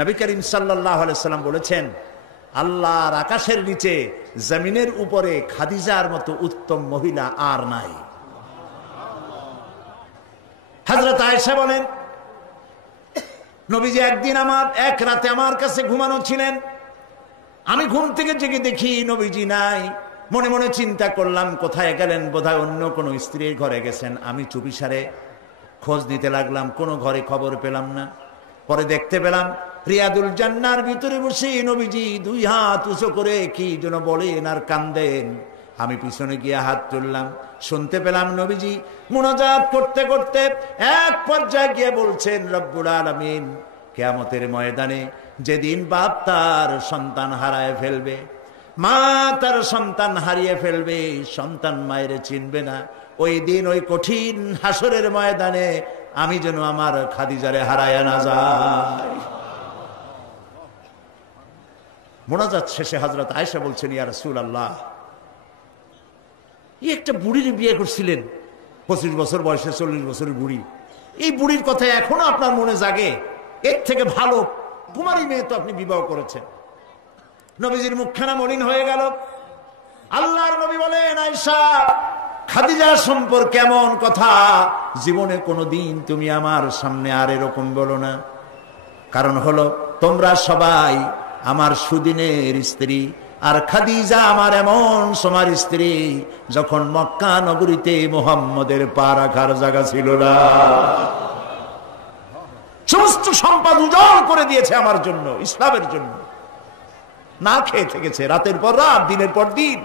নবী করিম সাল্লাল্লাহু আলাইহি সাল্লাম বলেছেন, আল্লাহর আকাশের নিচে জমিনের উপরে খাদিজার মতো উত্তম মহিলা আর নাই। হযরত আয়েশা বলেন, নবীজি একদিন এক রাতে আমার কাছে ঘুমানো ছিলেন। আমি ঘুম থেকে জেগে দেখি নবীজি নাই। মনে মনে চিন্তা করলাম কোথায় গেলেন, বোধহয় অন্য কোনো স্ত্রীর ঘরে গেছেন। আমি চুপিসারে খোঁজ নিতে লাগলাম, কোনো ঘরে খবর পেলাম না। পরে দেখতে পেলাম রিয়াদুল জান্নার ভিতরে বসে নবীজি দুই হাত উঁচু করে কি যেন বলেন আর কান্দেন। আমি পিছনে গিয়ে হাত তুললাম, শুনতে পেলাম নবীজি মুনাজাত করতে করতে এক পর্যায়ে গিয়ে বলছেন, রব্বুল আলামিন, কিয়ামতের ময়দানে যেদিন বাপ তার সন্তান হারায় ফেলবে, মা তার সন্তান হারিয়ে ফেলবে, সন্তান মায়ের চিনবে না, ওই দিন ওই কঠিন হাসরের ময়দানে আমি যেন আমার খাদিজারে হারায়া না যাই। মুনাজাত শেষে হযরত আয়েশা বলছেন, ইয়া রাসূলুল্লাহ, এই একটা বুড়ির বিয়ে করছিলেন, 25 বছর বয়সে, 40 বছরের বুড়ি। এই বুড়ির কথা এখনো আপনার মনে জাগে? এর থেকে ভালো কুমারী মেয়ে তো আপনি বিবাহ করেছেন। নবীজির মুখখানা মলিন হয়ে গেল। আল্লাহর নবী বলেন, আয়েশা, খাদিজা সম্পর্কে এমন কথা জীবনে কোনোদিন তুমি আমার সামনে আর এরকম বলো না। কারণ হলো তোমরা সবাই আমার সুদিনের স্ত্রী, আর খাদিজা আমার এমন সময়ের স্ত্রী যখন মক্কা নগরীতে মুহাম্মদের পা রাখার জায়গা ছিল না। সমস্ত সম্পদ উজাড় করে দিয়েছে আমার জন্য, ইসলামের জন্য। না খেয়ে থেকেছে রাতের পর রাত, দিনের পর দিন।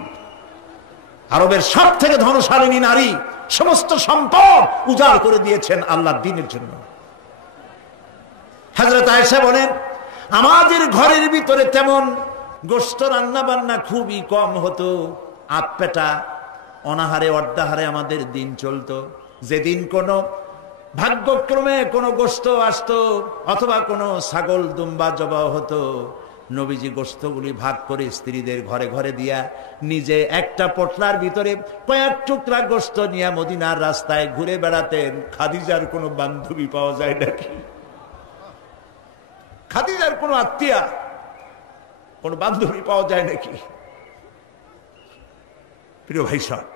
আরবের সব থেকে ধনশালিনী নারী, সমস্ত সম্পদ উজাড় করে দিয়েছেন আল্লাহর দ্বীনের জন্য। হযরত আয়েশা বলেন, আমাদের ঘরের ভিতরে তেমন গোশত রান্না বান্না খুবই কম হতো। আধপেটা অনাহারে অর্ধাহারে আমাদের দিন চলতো। যেদিন কোনো ভাগ্যক্রমে কোনো গোশত আসতো অথবা কোনো ছাগল দুম্বা জবাই হতো, নবীজি গোশতগুলি ভাগ করে স্ত্রীদের ঘরে ঘরে দিয়া নিজে একটা পটলার ভিতরে কয়েক টুকরা গোশত নিয়ে মদিনার রাস্তায় ঘুরে বেড়াতেন। খাদিজার কোনো বান্ধবী পাওয়া যায় নাকি? খাদিজার কোনো আত্মীয়া, কোন বান্ধবী পাওয়া যায় নাকি? প্রিয় ভাই সাহেব,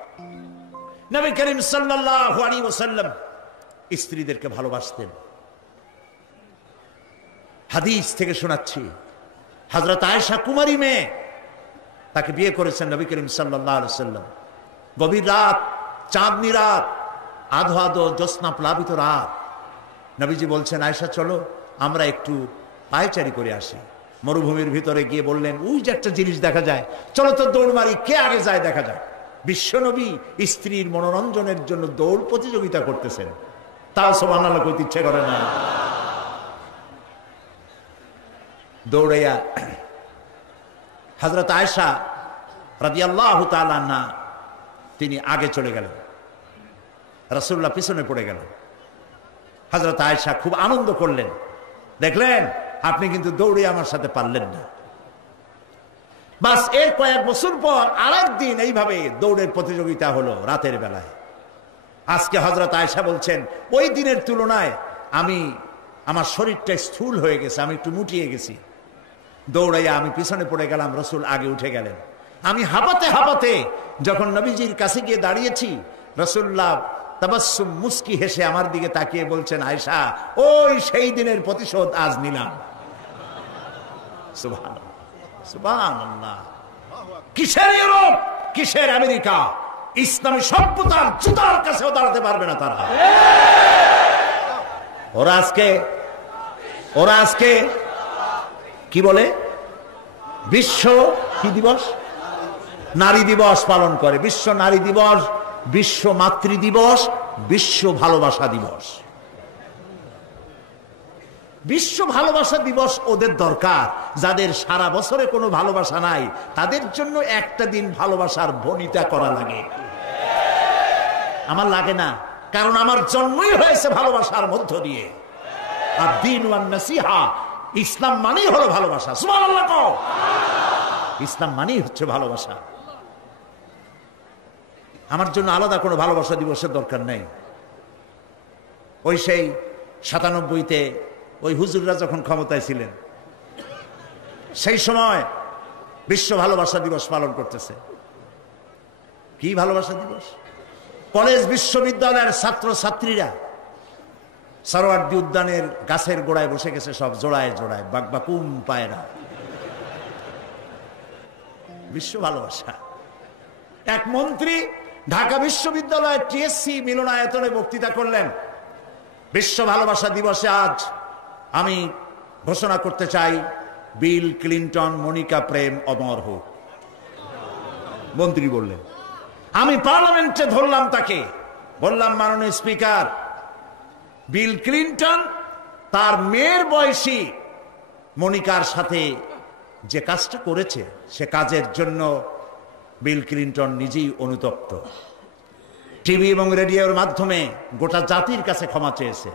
নবী করিম সাল্লাল্লাহু আলাইহি ওয়াসাল্লাম স্ত্রীদেরকে ভালোবাসতেন। হাদিস থেকে শোনাচ্ছি, হযরত আয়েশা কুমারী মেয়ে, তাকে বিয়ে করেছেন নবী করিম সাল্লাল্লাহু আলাইহি ওয়াসাল্লাম। গভীর রাত, চাঁদনি রাত, আধো আধো জ্যোৎস্না প্লাবিত রাত। নবীজি বলছেন, আয়েশা চলো আমরা একটু পায়চারি করে আসি। মরুভূমির ভিতরে গিয়ে বললেন, ওই যে একটা জিনিস দেখা যায়, চলো তো দৌড় মারি, কে আগে যায় দেখা যায়। বিশ্বনবী স্ত্রীর মনোরঞ্জনের জন্য দৌড় প্রতিযোগিতা করতেছেন, তাও সুবহানাল্লাহ কইতে ইচ্ছে করে না। দৌড়াইয়া হযরত আয়েশা রাদিয়াল্লাহু তাআলা আনহা তিনি আগে চলে গেলেন, রাসূলুল্লাহ পিছনে পড়ে গেলেন। হযরত আয়েশা খুব আনন্দ করলেন, দেখলেন আপনি কিন্তু দৌড়ে আমার সাথে পারলেন না। বাস এর কয়েক বছর পর আরেক দিন এইভাবে দৌড়ের প্রতিযোগিতা হলো রাতের বেলায়। আজকে হযরত আয়েশা বলছেন, ওই দিনের তুলনায় আমার শরীরটা স্থূল হয়ে গেছে, আমি একটু মুটিয়ে গেছি। দৌড়াইয়া আমি পিছনে পড়ে গেলাম, রাসূল আগে উঠে গেলেন। আমি হাঁপাতে হাঁপাতে যখন নবীজির কাছে গিয়ে দাঁড়িয়েছি, রাসূলুল্লাহ তাবাসসুম মুস্কি হেসে আমার দিকে তাকিয়ে বলছেন, আয়েশা, ওই সেই দিনের প্রতিশোধ আজ নিলাম। সুবহানাল্লাহ, সুবহানাল্লাহ। কিসের ইউরোপ, কিসের আমেরিকা, ইসলামী সভ্যতার জুতার কাছেও দাঁড়াতে পারবে না তারা। ওরা আজকে কি বলে, বিশ্ব কি দিবস, নারী দিবস পালন করে। বিশ্ব নারী দিবস, বিশ্ব মাতৃ দিবস, বিশ্ব ভালোবাসা দিবস। বিশ্ব ভালোবাসা দিবস ওদের দরকার। যাদের সারা বছরে কোনো ভালোবাসা নাই, তাদের জন্য একটা দিন ভালোবাসার বনিতা করা লাগে। আমার লাগে না, কারণ আমার জন্মই হয়েছে ভালোবাসার মধ্য দিয়ে। আর দ্বীন ওয়ান নাসিহা, ইসলাম মানেই হলো ভালোবাসা। সুবহানাল্লাহ কও। ইসলাম মানেই হচ্ছে ভালোবাসা। আমার জন্য আলাদা কোনো ভালোবাসা দিবসের দরকার নেই। ওই সেই 97-তে ওই হুজুররা যখন ক্ষমতায় ছিলেন, সেই সময় বিশ্ব ভালোবাসা দিবস পালন করতেছে। কি ভালোবাসা দিবস? কলেজ বিশ্ববিদ্যালয়ের ছাত্র ছাত্রীরা সরোয়ার্দী উদ্যানের গাছের গোড়ায় বসে গেছে, সব জোড়ায় জোড়ায় বাকবাকুম পায়রা। বিশ্ব ভালোবাসা। এক মন্ত্রী ঢাকা বিশ্ববিদ্যালয়ের টিএসসি মিলনায়তনে বক্তৃতা করলেন, বিশ্ব ভালোবাসা দিবসে আজ আমি ঘোষণা করতে চাই, বিল ক্লিন্টন মনিকা প্রেম অমর হোক। মন্ত্রী বললেন। আমি পার্লামেন্টে ধরলাম তাকে, বললাম, মাননীয় স্পিকার, বিল ক্লিন্টন তার মেয়ের বয়সী মনিকার সাথে যে কাজটা করেছে, সে কাজের জন্য বিল ক্লিন্টন নিজেই অনুতপ্ত। টিভি এবং রেডিওর মাধ্যমে গোটা জাতির কাছে ক্ষমা চেয়েছে।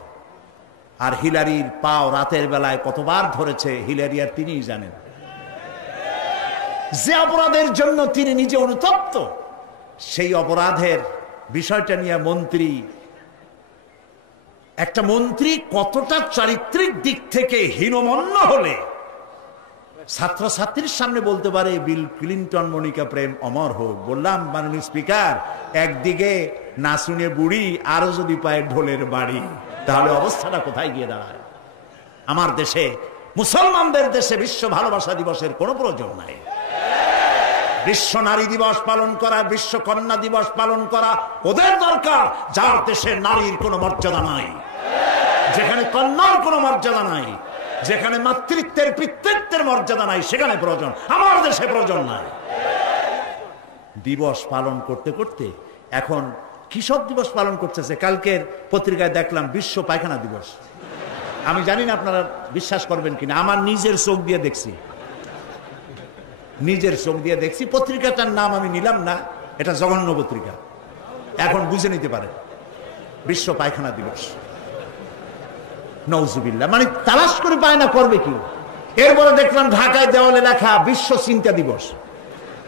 আর হিলারির পাও রাতের বেলায় কতবার ধরেছে হিলারি আর তিনিই জানেন। যে অপরাধের জন্য তিনি নিজে অনুতপ্ত, সেই অপরাধের বিষয়টা নিয়ে একটা মন্ত্রী কতটা চারিত্রিক দিক থেকে হীনমন্য হলে ছাত্রছাত্রীর সামনে বলতে পারে বিল ক্লিন্টন মনিকা প্রেম অমর হোক। বললাম, মাননীয় স্পিকার, একদিকে না শুনে বুড়ি, আরো যদি পায় ঢোলের বাড়ি, তাহলে অবস্থাটা কোথায় গিয়ে দাঁড়ায়? আমার দেশে, মুসলমানদের দেশে বিশ্ব ভালোবাসা দিবসের কোনো প্রয়োজন নাই। বিশ্ব নারী দিবস পালন করা, বিশ্ব কন্যা দিবস পালন করা ওদের দরকার, যার দেশে নারীর কোনো মর্যাদা নাই, যেখানে কন্যার কোনো মর্যাদা নাই, যেখানে মাতৃত্বের পিতৃত্বের মর্যাদা নাই, সেখানে প্রয়োজন। আমার দেশে প্রয়োজন নাই। দিবস পালন করতে করতে এখন কৃষক দিবস পালন করতেছে। কালকের পত্রিকায় দেখলাম বিশ্ব পায়খানা দিবস। আমি জানি না আপনারা বিশ্বাস করবেন কিনা, আমার নিজের চোখ দিয়ে দেখছি, পত্রিকাটার নাম আমি নিলাম না, এটা জঘন্য পত্রিকা, এখন বুঝে নিতে পারে। বিশ্ব পায়খানা দিবস, নওজুবিল্লাহ, মানে তালাশ করে পায় না, করবে কি? এরপরে দেখলাম ঢাকায় দেওয়ালে লেখা বিশ্ব চিন্তা দিবস।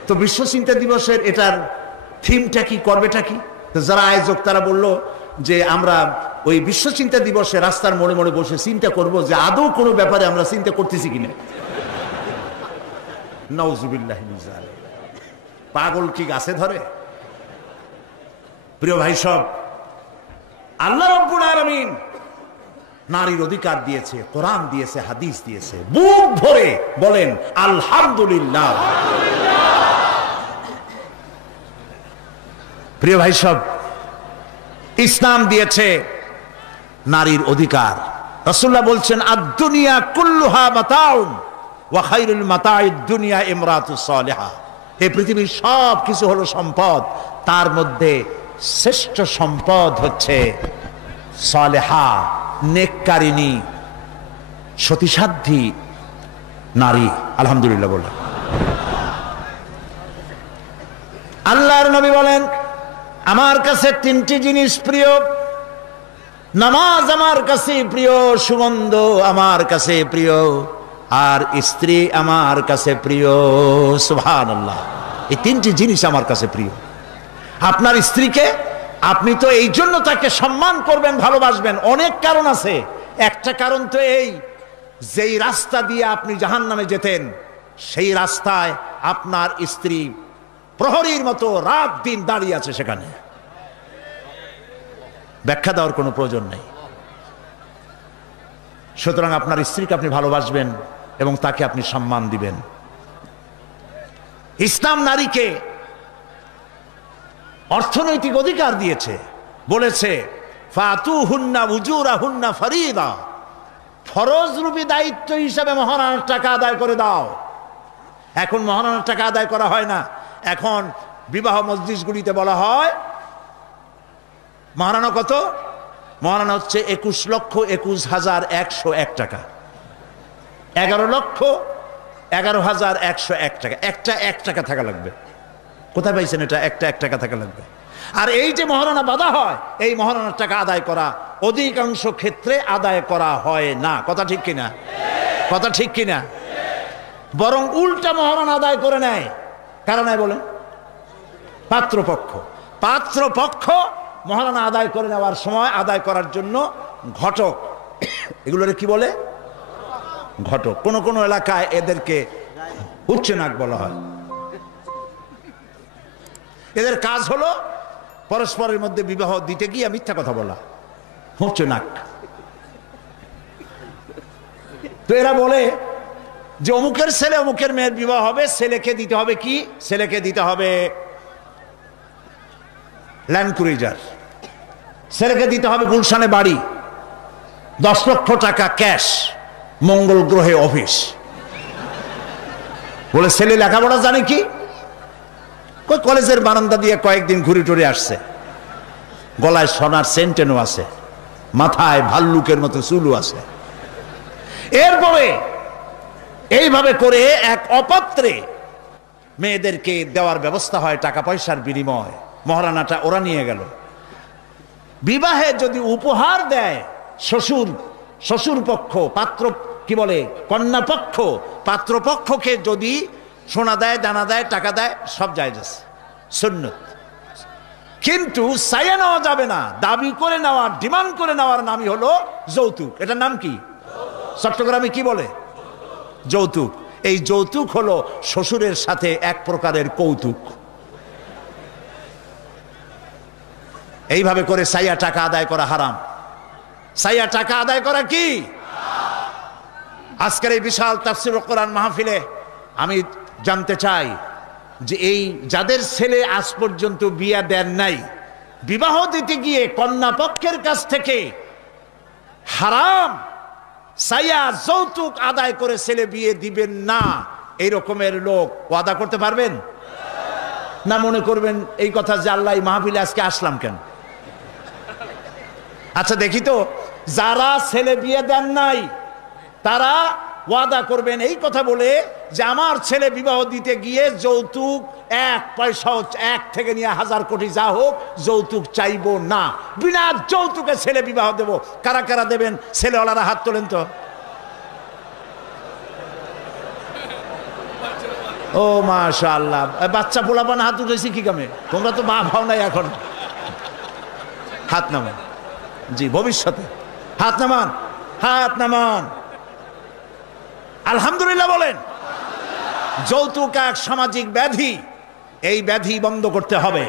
তো বিশ্ব চিন্তা দিবসের এটার থিমটা কি, করবেটা কি? তো যারা আয়োজক তারা বলল যে আমরা ওই বিশ্ব চিন্তা দিবসে রাস্তার মোড়ে মোড়ে বসে চিন্তা করব যে আদৌ কোনো ব্যাপারে আমরা চিন্তা করতেছি কিনা। নওজুবিল্লাহ, পাগল কি গাছে ধরে? প্রিয় ভাই সব, আল্লাহ রাব্বুল আলামিন নারীর অধিকার দিয়েছে, কোরআন দিয়েছে, হাদিস দিয়েছে। বুক ভরে বলেন আলহামদুলিল্লাহ। প্রিয় ভাই সব, ইসলাম দিয়েছে নারীর অধিকার। রাসূলুল্লাহ বলছেন, আদ-দুনিয়া কুল্লুহা মাতাউন ওয়া খায়রুল মাতাইদ দুনিয়া ইমরাতুস সালিহা। এই পৃথিবীর সব কিছু হলো সম্পদ, তার মধ্যে শ্রেষ্ঠ সম্পদ হচ্ছে সালেহা, নেককারিনী, সতীসাধ্যী নারী। আলহামদুলিল্লাহ বলেন। আল্লাহর নবী বলেন, আমার কাছে তিনটি জিনিস প্রিয়, নামাজ আমার কাছে প্রিয়, সুগন্ধ আমার কাছে প্রিয়, আর স্ত্রী আমার কাছে প্রিয়। সুবহানাল্লাহ, এই তিনটি জিনিস আমার কাছে প্রিয়। আপনার স্ত্রীকে আপনি তো এই জন্য তাকে সম্মান করবেন, ভালোবাসবেন, অনেক কারণ আছে। একটা কারণ তো এই, যেই রাস্তা দিয়ে আপনি জাহান্নামে যেতেন, সেই রাস্তায় আপনার স্ত্রী প্রহরীর মতো রাত দিন দাঁড়িয়ে আছে, সেখানে ব্যাখ্যা দেওয়ার কোনো প্রয়োজন নেই। সুতরাং আপনার স্ত্রীকে আপনি ভালোবাসবেন এবং তাকে আপনি সম্মান দিবেন। ইসলাম নারীকে অর্থনৈতিক অধিকার দিয়েছে, বলেছে ফাতুহুন্না উজুরাহুন্না ফরিদা, ফরজ রূপী দায়িত্ব হিসাবে মহারণার টাকা আদায় করে দাও। এখন মহারণার টাকা আদায় করা হয় না, এখন বিবাহ মজলিসগুলিতে বলা হয় মহারণা কত? মহারণা হচ্ছে 21,21,101 টাকা, 11,11,101 টাকা। একটা 1 টাকা থাকা লাগবে। কোথায় পাইছেন এটা? একটা 1 টাকা থাকা লাগবে। আর এই যে মহারণা বাঁধা হয়, এই মহারণার টাকা আদায় করা অধিকাংশ ক্ষেত্রে আদায় করা হয় না। কথা ঠিক কিনা? কথা ঠিক কিনা? বরং উল্টা মহারণা আদায় করে নেয়। কারণ বলেন, পাত্রপক্ষ। পাত্রপক্ষ মহারণা আদায় করে নেওয়ার সময় আদায় করার জন্য ঘটক, এগুলোরে কি বলে? ঘটক। কোন কোন এলাকায় এদেরকে উচ্চনাক বলা হয়। এদের কাজ হলো পরস্পরের মধ্যে বিবাহ দিতে গিয়ে মিথ্যা কথা বলা, উচ্চনাক। তো এরা বলে যে অমুকের ছেলে অমুকের মেয়ের বিবাহ হবে, ছেলেকে দিতে হবে কি? ছেলেকে দিতে হবে ল্যান্ড ক্রুইজার, ছেলেকে দিতে হবে গুলশানে বাড়ি, 10 লক্ষ টাকা ক্যাশ, মঙ্গল গ্রহে অফিস। বলে ছেলে লেখাপড়া জানে কি? কলেজের বারান্দা দিয়ে কয়েকদিন ঘুরে টুরে আসছে, গলায় সোনার সেন্টেনও আছে, মাথায় ভাল্লুকের মতো চুলও আছে। এরপরে এইভাবে করে এক অপাত্রে মেয়েদেরকে দেওয়ার ব্যবস্থা হয় টাকা পয়সার বিনিময়। মহারানাটা ওরা নিয়ে গেল। বিবাহে যদি উপহার দেয় শ্বশুর পক্ষ, পাত্র কি বলে কন্যা পক্ষ, পাত্রপক্ষকে যদি সোনা দেয়, দানা দেয়, টাকা দেয়, সব জায়েজ আছে, সুন্নত। কিন্তু চাইয়ে নেওয়া যাবে না, দাবি করে নেওয়া, ডিমান্ড করে নেওয়ার নামই হলো যৌতুক। এটার নাম কি? চট্টগ্রামে কি বলে? যৌতুক। এই যৌতুক হলো শ্বশুরের সাথে এক প্রকারের কৌতুক। এইভাবে করে সাইয়া টাকা আদায় করা হারাম। সাইয়া টাকা আদায় করা কি? আজকের এই বিশাল তাফসীরুল কোরআন মাহফিলে আমি জানতে চাই যে এই যাদের ছেলে আজ পর্যন্ত বিয়ে দেন নাই, বিবাহ দিতে গিয়ে কন্যা পক্ষের কাছ থেকে হারাম সাইয়া যৌতুক আদায় করে ছেলে বিয়ে দিবেন না, এই রকমের লোক ওয়াদা করতে পারবেন না? মনে করবেন এই কথা যে আল্লাহ এই মাহফিলে আজকে আসলাম কেন? আচ্ছা দেখি তো, যারা ছেলে বিয়ে দেন নাই তারা ওয়াদা করবেন এই কথা বলে যে আমার ছেলে বিবাহ দিতে গিয়ে যৌতুক 1 পয়সা, 1 থেকে নিয়ে 1000 কোটি যা হোক, যৌতুক চাইবো না, বিনা যৌতুকে ছেলে বিবাহ দেব। কারা কারা দেবেন? ছেলেওয়ালারা হাত তোলেন তো। ও মাশাআল্লাহ, বাচ্চা পোলাপান হাত উঠেছি কি কামে? তোমরা তো মা ভাও নাই এখন। হাত নামান। জি, ভবিষ্যতে হাত নামান, হাত নামান। আলহামদুলিল্লাহ বলেন। যৌতুক এক সামাজিক ব্যাধি, এই ব্যাধি বন্ধ করতে হবে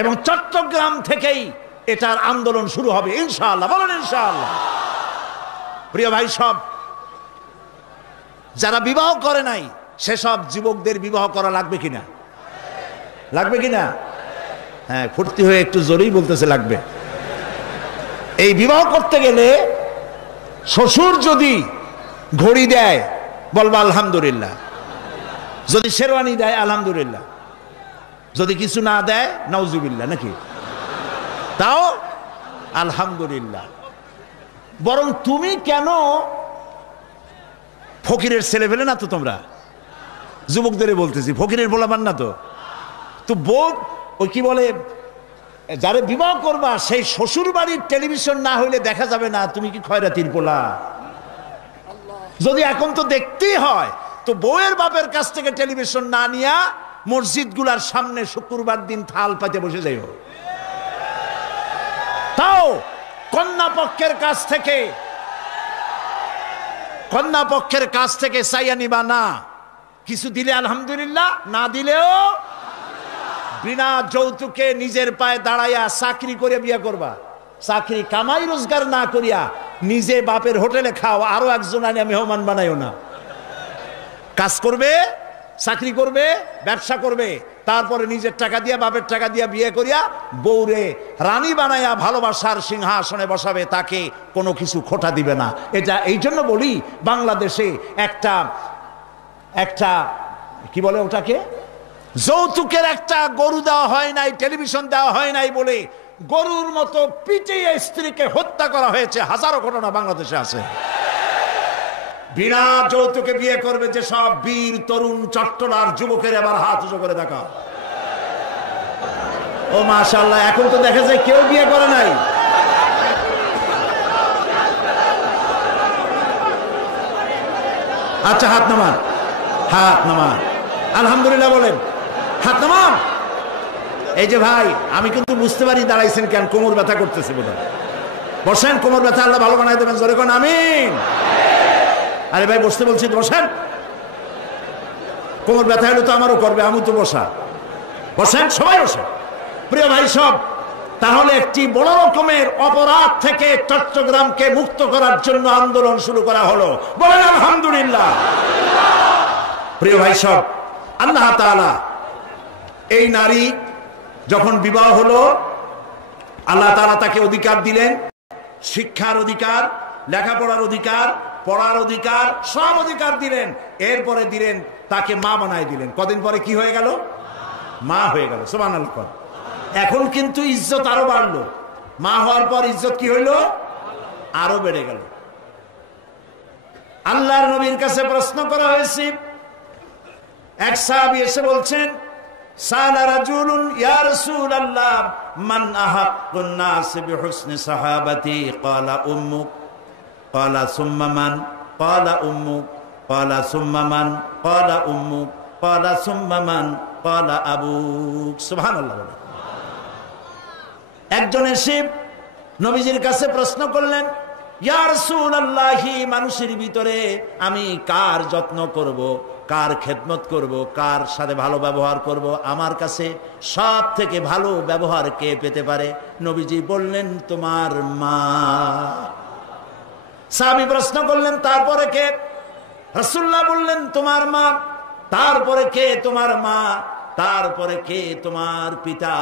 এবং চট্টগ্রাম থেকেই এটার আন্দোলন শুরু হবে ইনশাআল্লাহ। বলেন ইনশাআল্লাহ। প্রিয় ভাই, সব যারা বিবাহ করে নাই সেসব যুবকদের বিবাহ করা লাগবে কিনা? লাগবে কিনা? হ্যাঁ, ফুর্তি হয়ে একটু জোরেই বলতেছে লাগবে। এই বিবাহ করতে গেলে শ্বশুর যদি ঘড়ি দেয় বলবা আলহামদুলিল্লাহ, যদি শেরওয়ানি দেয় আলহামদুলিল্লাহ, যদি কিছু না দেয় নাউজুবিল্লাহ, নাকি? তাও আলহামদুলিল্লাহ। বরং তুমি কেন ফকিরের ছেলে ফেলে না তো? তোমরা যুবকদের বলতেছি, ফকিরের বলাবার না তো। তো বউ ওই কি বলে, যারা বিবাহ করবা সেই শ্বশুর বাড়ির টেলিভিশন না হইলে দেখা যাবে না তুমি কি খয়রাতির পোলা। যদি এখন তো দেখতেই হয়, তো বউয়ের বাপের কাছ থেকে টেলিভিশন না নিয়া মসজিদ গুলার সামনে শুক্রবার দিন থাল পাতে বসে যাইও। তাও কন্যা পক্ষের কাছ থেকে চাইয়া নিবা না। কিছু দিলে আলহামদুলিল্লাহ, না দিলেও বিনা যৌতুকে নিজের পায়ে দাঁড়াইয়া চাকরি করে বিয়ে করবা। চাকরি কামাই রোজগার না করিয়া নিজে বাপের হোটেলে খাও, আরো একজন আনিয়া মেহমান বানাইও না। কাজ করবে, চাকরি করবে, ব্যবসা করবে, তারপরে নিজের টাকা দিয়া, বাপের টাকা দিয়া বিয়ে করিয়া বউরে রানী বানাইয়া ভালোবাসার সিংহাসনে বসাবে, তাকে কোনো কিছু খোটা দিবে না। এটা এই জন্য বলি, বাংলাদেশে একটা কি বলে ওটাকে, যৌতুকের একটা গরু দেওয়া হয় নাই, টেলিভিশন দেওয়া হয় নাই বলে গরুর মতো পিটিয়ে স্ত্রীকে হত্যা করা হয়েছে। হাজারো ঘটনা বাংলাদেশে আছে। বিনা যৌতুকে বিয়ে করবে যে সব বীর তরুণ চট্টলার যুবকের এবার হাত উঁচু করে দেখা। ও মাশাআল্লাহ, এখন তো দেখা যায় কেউ বিয়ে করে নাই। আচ্ছা, হাত নামান, হাত নামান, আলহামদুলিল্লাহ বলেন, হাত নামান। এই যে ভাই, আমি কিন্তু বুঝতে পারি দাঁড়াইছেন কেন, কোমর ব্যথা করতেছে বোধহয়। বসেন, কোমর ব্যথা আল্লাহ ভালো বানাই দেবেন, জোরে কোন আমিন। আরে ভাই বসতে বলছি, বসেন। কোমর ব্যথা হলে তো আমারও করবে, আমি তো বসা। বসেন, সবাই বসেন। প্রিয় ভাই সব, তাহলে একটি বড় রকমের অপরাধ থেকে চট্টগ্রামকে মুক্ত করার জন্য আন্দোলন শুরু করা হলো। বলেন আলহামদুলিল্লাহ। প্রিয় ভাই সব, আল্লাহ তাআলা এই নারী যখন বিবাহ হলো, আল্লাহ তাআলা তাকে অধিকার দিলেন, শিক্ষার অধিকার, লেখাপড়ার অধিকার, পড়ার অধিকার, সব অধিকার দিলেন। এরপরে দিলেন তাকে মা বানায় দিলেন। কদিন পরে কি হয়ে গেল? মা হয়ে গেল। সুবহানাল্লাহ। এখন কিন্তু ইজ্জত আরো বাড়লো। মা হওয়ার পর ইজ্জত কি হইল? আরো বেড়ে গেল। আল্লাহর নবীর কাছে প্রশ্ন করা হয়েছে। এক সাহাবী এসে বলছেন, সালা রাজুলুন ইয়া রাসূলুল্লাহ মান আহাক্কুন নাস বিহুসনি সাহাবাতি ক্বালা উম্মুক ক্বালা সুম্মা মান ক্বালা উম্মুক ক্বালা সুম্মা মান ক্বালা উম্মুক ক্বালা সুম্মা মান ক্বালা আবুক। সুবহানাল্লাহ। একজন এসে নবীজির কাছে প্রশ্ন করলেন, ইয়া রাসূলুল্লাহ, মানুষের ভিতরে আমি কার যত্ন করব, কার খেদমত করব, কার সাথে ভালো ব্যবহার করব, আমার কাছে সব থেকে ভালো ব্যবহার কে পেতে পারে? নবীজি বললেন, তোমার মা। সাহাবী প্রশ্ন করলেন, তারপরে কে? রাসূলুল্লাহ বললেন, তোমার মা। তারপরে কে? তোমার মা। তারপরে কে? তোমার পিতা।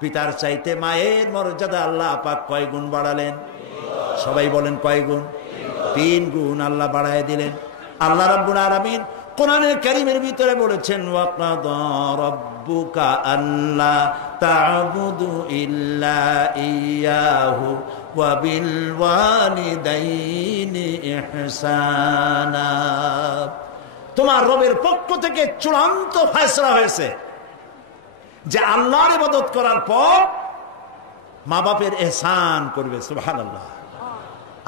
পিতার চাইতে মায়ের মর্যাদা আল্লাহ পাক কয় গুণ বাড়ালেন? সবাই বলেন কয় গুণ? 3 গুণ আল্লাহ বাড়ায় দিলেন। আল্লাহ রাব্বুল আলামিন কোরআনের কারীমের ভিতরে বলেছেন, ওয়াকাদা রাব্বুকা আল্লা তা'বুদু ইল্লা ইয়াহু ওয়া বিল ওয়ালিদাইনি ইহসানা। তোমার রবের পক্ষ থেকে চূড়ান্ত ফয়সালা হয়েছে যে আল্লাহর ইবাদত করার পর মা বাপের ইহসান করবে। সুবহানাল্লাহ।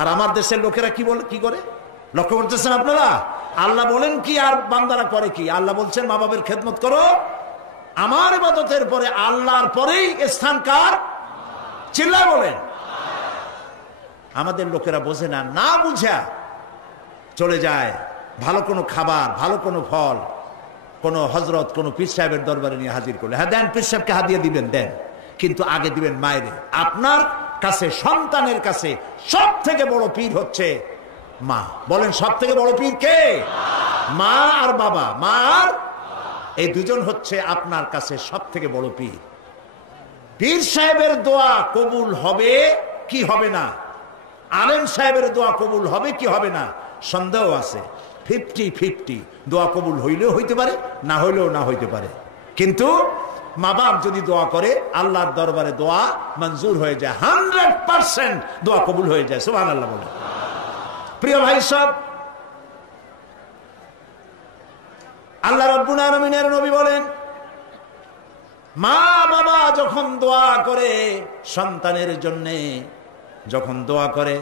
আর আমার দেশের লোকেরা কি বলে, কি করে? লক্ষ্য করতেছেন আপনারা? আল্লাহ বলেন কি আর বান্দারা করে কি? আল্লাহ বলছেন মা বাপের খেদমত করো। আমার ইবাদতের পরে আল্লাহর পরেই স্থান কার? চিল্লায় বলেন। আমাদের লোকেরা বোঝে না, না বুঝা চলে যায় ভালো কোনো খাবার, ভালো কোনো ফল কোনো হযরত, কোনো পীর সাহেবের দরবারে নিয়ে হাজির করলে, হ্যাঁ দেন, পীর সাহেবকে হাদিয়া দিবেন, দেন, কিন্তু আগে দিবেন মায়েরে। আপনার কাছে, সন্তানের কাছে সব থেকে বড় পীর হচ্ছে মা। বলেন সব থেকে বড় পীর কে? মা আর বাবা। মা আর এই দুজন হচ্ছে আপনার কাছে সব থেকে বড় পীর। পীর সাহেবের দোয়া কবুল হবে কি হবে না, আলেম সাহেবের দোয়া কবুল হবে কি হবে না, সন্দেহ আছে। 50-50, দোয়া কবুল হইলেও হইতে পারে, না হইলেও না হইতে পারে। কিন্তু মা বাপ যদি দোয়া করে, আল্লাহর দরবারে দোয়া মঞ্জুর হয়ে যায়। 100% দোয়া কবুল হয়ে যায়। সুবহানাল্লাহ বলে। প্রিয় ভাই সব, আল্লাহ রাব্বুল আলামিনের নবী বলেন, মা বাবা যখন দোয়া করে সন্তানের জন্যে, যখন দোয়া করে,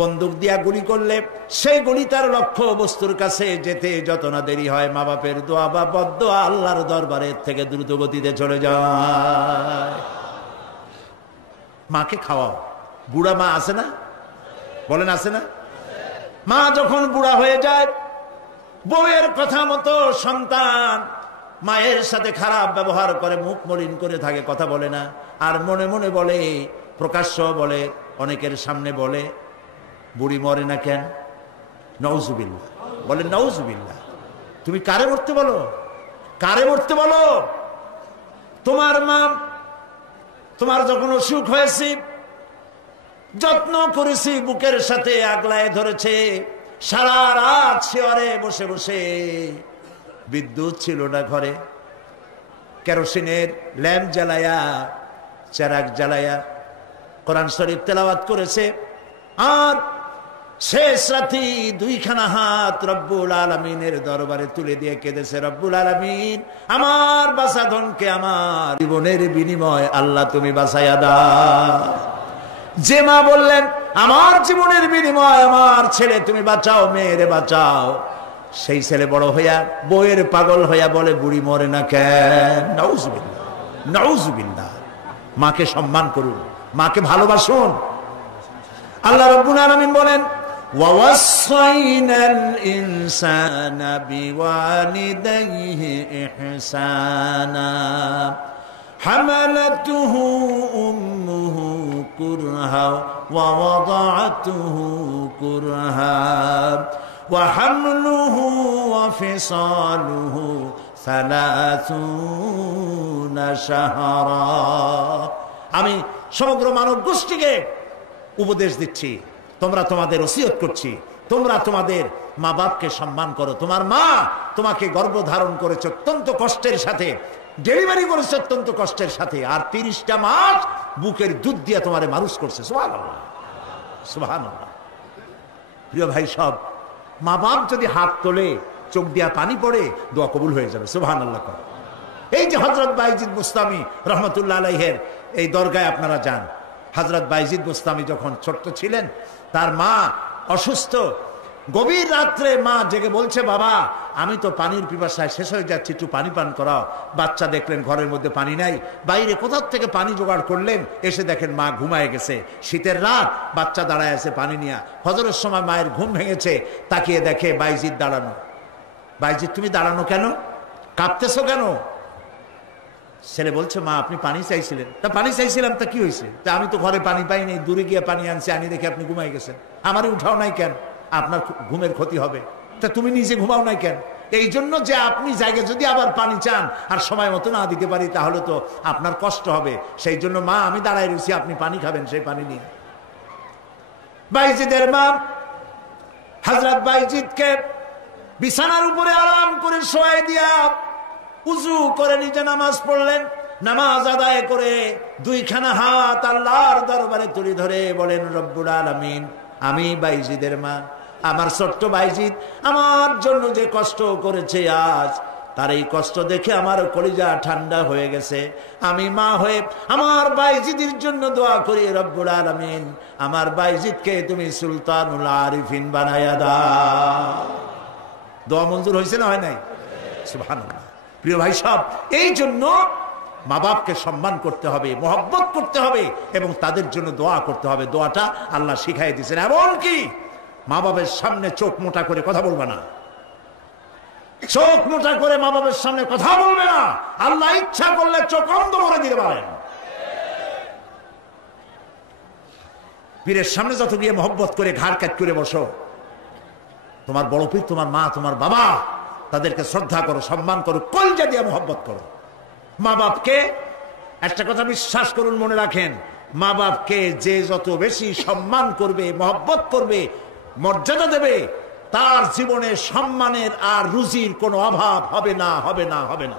বন্দুক দিয়া গুলি করলে সেই গুলি তার লক্ষ্য বস্তুর কাছে যেতে যত না দেরি হয়, মা বাপের দোয়া বা বদদোয়া আল্লাহর দরবারের থেকে দ্রুত গতিতে চলে যায়। মাকে খাওয়াও। বুড়া মা আছে না? বলেন আছে না? মা যখন বুড়া হয়ে যায়, বউয়ের কথা মতো সন্তান মায়ের সাথে খারাপ ব্যবহার করে, মুখ মলিন করে থাকে, কথা বলে না, আর মনে মনে বলে, প্রকাশ্য বলে, অনেকের সামনে বলে, বুড়ি মরে না কেন? নাউজুবিল্লাহ। বলেন নাউজুবিল্লাহ। তুমি কারে মরতে বলো? কারে মরতে বলো? তোমার মা তোমার যখন অসুখ হয়েছে, যত্ন করেছি, বুকের সাথে আগলায় ধরেছে, সারা রাত শিয়রে বসে বসে, বিদ্যুৎ ছিল না ঘরে, কেরোসিনের ল্যাম্প জ্বালায়া, চেরাগ জ্বালায়া কোরআন শরীফ তেলাওয়াত করেছে। আর শেষ রাতি 2খানা হাত রব্বুল আলামিনের দরবারে তুলে দিয়ে কেঁদেছে, রব্বুল আলামিন, আমার বাঁচাধনকে আমার জীবনের বিনিময় আল্লাহ তুমি বাঁচাইয়া দাও। যে মা বললেন, আমার জীবনের বিনিময় আমার ছেলে তুমি বাঁচাও, মেয়েরে বাঁচাও, সেই ছেলে বড় হইয়া বউয়ের পাগল হইয়া বলে, বুড়ি মরে না কেন? নাউজুবিল্লাহ, নাউজুবিল্লাহ। মাকে সম্মান করুন, মাকে ভালোবাসুন। আল্লাহ রাব্বুল আলামিন বলেন, ووصينا الإنسان بوالديه إحسانا حملته أمه كرها ووضعته كرها وحمله وفصاله 30 شهرا আমি সমগ্র মানব গোষ্ঠীকে উপদেশ দিচ্ছি, তোমরা তোমাদের ওসিয়ত করছি, তোমরা তোমাদের মা বাপকে সম্মান করো। তোমার মা তোমাকে গর্ভধারণ করেছে অত্যন্ত কষ্টের সাথে, ডেলিভারি করেছে অত্যন্ত কষ্টের সাথে, আর 30টা মাস বুকের দুধ দিয়ে তোমারে মানুষ করছে। সুবহানাল্লাহ, সুবহানাল্লাহ। প্রিয় ভাই সব, মা বাপ যদি হাত তোলে, চোখ দিয়া পানি পড়ে, দোয়া কবুল হয়ে যাবে। সুবহানাল্লাহ। এই যে হযরত বাইজিদ বুস্তামি রহমতুল্লাহ আলাইহের এই দরগায় আপনারা যান, হযরত বাইজিদ বুস্তামি যখন ছোট্ট ছিলেন, তার মা অসুস্থ, গভীর রাত্রে মা জেগে বলছে, বাবা আমি তো পানির পিপাসায় শেষ হয়ে যাচ্ছি, একটু পানি পান করাও। বাচ্চা দেখলেন ঘরের মধ্যে পানি নাই, বাইরে কোথার থেকে পানি জোগাড় করলেন, এসে দেখেন মা ঘুমায় গেছে। শীতের রাত, বাচ্চা দাঁড়ায় আছে পানি নিয়ে। ফজরের সময় মায়ের ঘুম ভেঙেছে, তাকিয়ে দেখে বাইজিদ দাঁড়ানো। বাইজিদ তুমি দাঁড়ানো কেন, কাঁপতেছো কেন? ছেলে বলছে, মা আপনি পানি চাইছিলেন। তা পানি চাইছিলাম, তা কি হয়েছে? তা আমি তো ঘরে পানি পাইনি, দূরে গিয়ে পানি আনছি, আনি দেখে আপনি ঘুমাই গেছেন। আমারে উঠাও নাই কেন? আপনার ঘুমের ক্ষতি হবে। তা তুমি নিজে ঘুমাও নাই কেন? এই জন্য যে আপনি জায়গায় যদি আবার পানি চান আর সময় মতো না দিতে পারি, তাহলে তো আপনার কষ্ট হবে। সেই জন্য মা আমি দাঁড়ায় রয়েছি, আপনি পানি খাবেন, সেই পানি নিয়ে। বাইজিদের মা হযরত বাইজিদকে বিছানার উপরে আরাম করে শোয়াই দিয়া উযু করে নিজে নামাজ পড়লেন। নামাজ আদায় করে দুইখানা হাত আল্লাহর দরবারে তুলে ধরে বলেন, রব্বুল আলামিন, আমি বাইজিদের মা, আমার ছোট্ট বাইজিদ আমার জন্য যে কষ্ট করেছে আজ, তার এই কষ্ট দেখে আমার কলিজা ঠান্ডা হয়ে গেছে। আমি মা হয়ে আমার বাইজিদের জন্য দোয়া করি, রব্বুল আলামিন আমার বাইজিদকে তুমি সুলতানুল আরিফিন বানায়া দাও। দোয়া মঞ্জুর হয়েছে না হয় নাই? সুবহানাল্লাহ। প্রিয় ভাই সব, এই জন্য মা বাপকে সম্মান করতে হবে, মহব্বত করতে হবে এবং তাদের জন্য দোয়া করতে হবে। দোয়াটা আল্লাহ শিখাই দিয়েছেন। এমনকি মা বাবের সামনে চোখ মোটা করে কথা বলবে না, চোখ মোটা করে মা বাবের সামনে কথা বলবে না। আল্লাহ ইচ্ছা করলে চোখ অন্ধ করে দিতে পারেন। পীরের সামনে যত গিয়ে মহব্বত করে ঘাড় কাট করে বসো, তোমার বড় পীর, তোমার মা, তোমার বাবা, তাদেরকে শ্রদ্ধা করো, সম্মান করো, কলজা দিয়ে মহব্বত করো। মা বাপকে একটা কথা বিশ্বাস করুন, মনে রাখেন, মা বাপকে যে যত বেশি সম্মান করবে, মহব্বত করবে, মর্যাদা দেবে, তার জীবনে সম্মানের আর রুজির কোনো অভাব হবে না, হবে না, হবে না।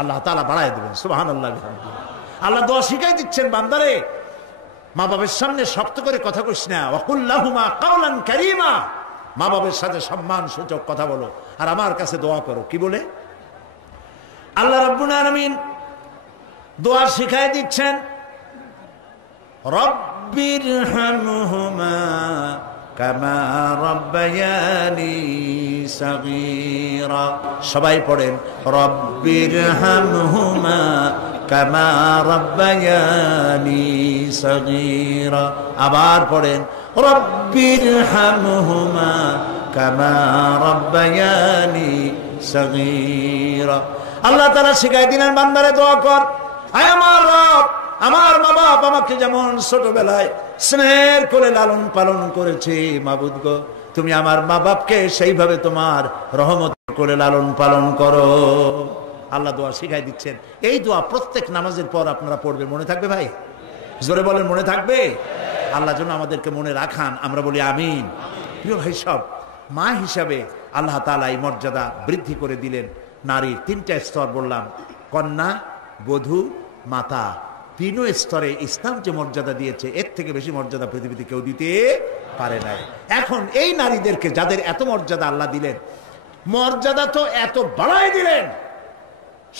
আল্লাহ তাআলা বাড়ায় দেবেন। সুবহানাল্লাহ। আল্লাহ দোয়া শিখাই দিচ্ছেন, বান্দারে মা বাবার সামনে শক্ত করে কথা কইস না, ওয়াকুল লাহুমা কাওলান কারীমা, মা বাবার সাথে সম্মান সূচক কথা বলো আর আমার কাছে দোয়া করো। কি বলে? আল্লাহ রাব্বুল আলামিন দোয়া শিখাই দিচ্ছেন, রব্বিরহামহুমা কামা রাব্বায়ানি সাগীরা। সবাই পড়েন, রব্বিরহামহুমা কামা রাব্বায়ানি সাগীরা। আবার পড়েন, রব্বিরহামহুমা কামা রাব্বায়ানি সাগীরা। আল্লাহ তাআলা শিখাই দিলেন, বান্দারে দোয়া কর, আয় আমার রব, আমার মা বাপ আমাকে যেমন ছোটবেলায় স্নেহের করে লালন পালন করেছে, মাবুদ গো তুমি আমার মা বাপকে সেইভাবে তোমার রহমত করে লালন পালন করো। আল্লাহ দোয়া শিখাই দিচ্ছেন। এই দোয়া প্রত্যেক নামাজের পর আপনারা পড়বে। মনে থাকবে ভাই? জোরে বলেন, মনে থাকবে? আল্লাহ যেন আমাদেরকে মনে রাখান, আমরা বলি আমিন। প্রিয় ভাই সব, মা হিসাবে আল্লাহ তাআলা এই মর্যাদা বৃদ্ধি করে দিলেন। নারীর 3টা স্তর বললাম, কন্যা, বধূ, মাতা। 3 স্তরে ইসলাম যে মর্যাদা দিয়েছে, এর থেকে বেশি মর্যাদা পৃথিবীতে কেউ দিতে পারে নাই। এখন এই নারীদেরকে যাদের এত মর্যাদা আল্লাহ দিলেন, মর্যাদা তো এত বাড়াই দিলেন,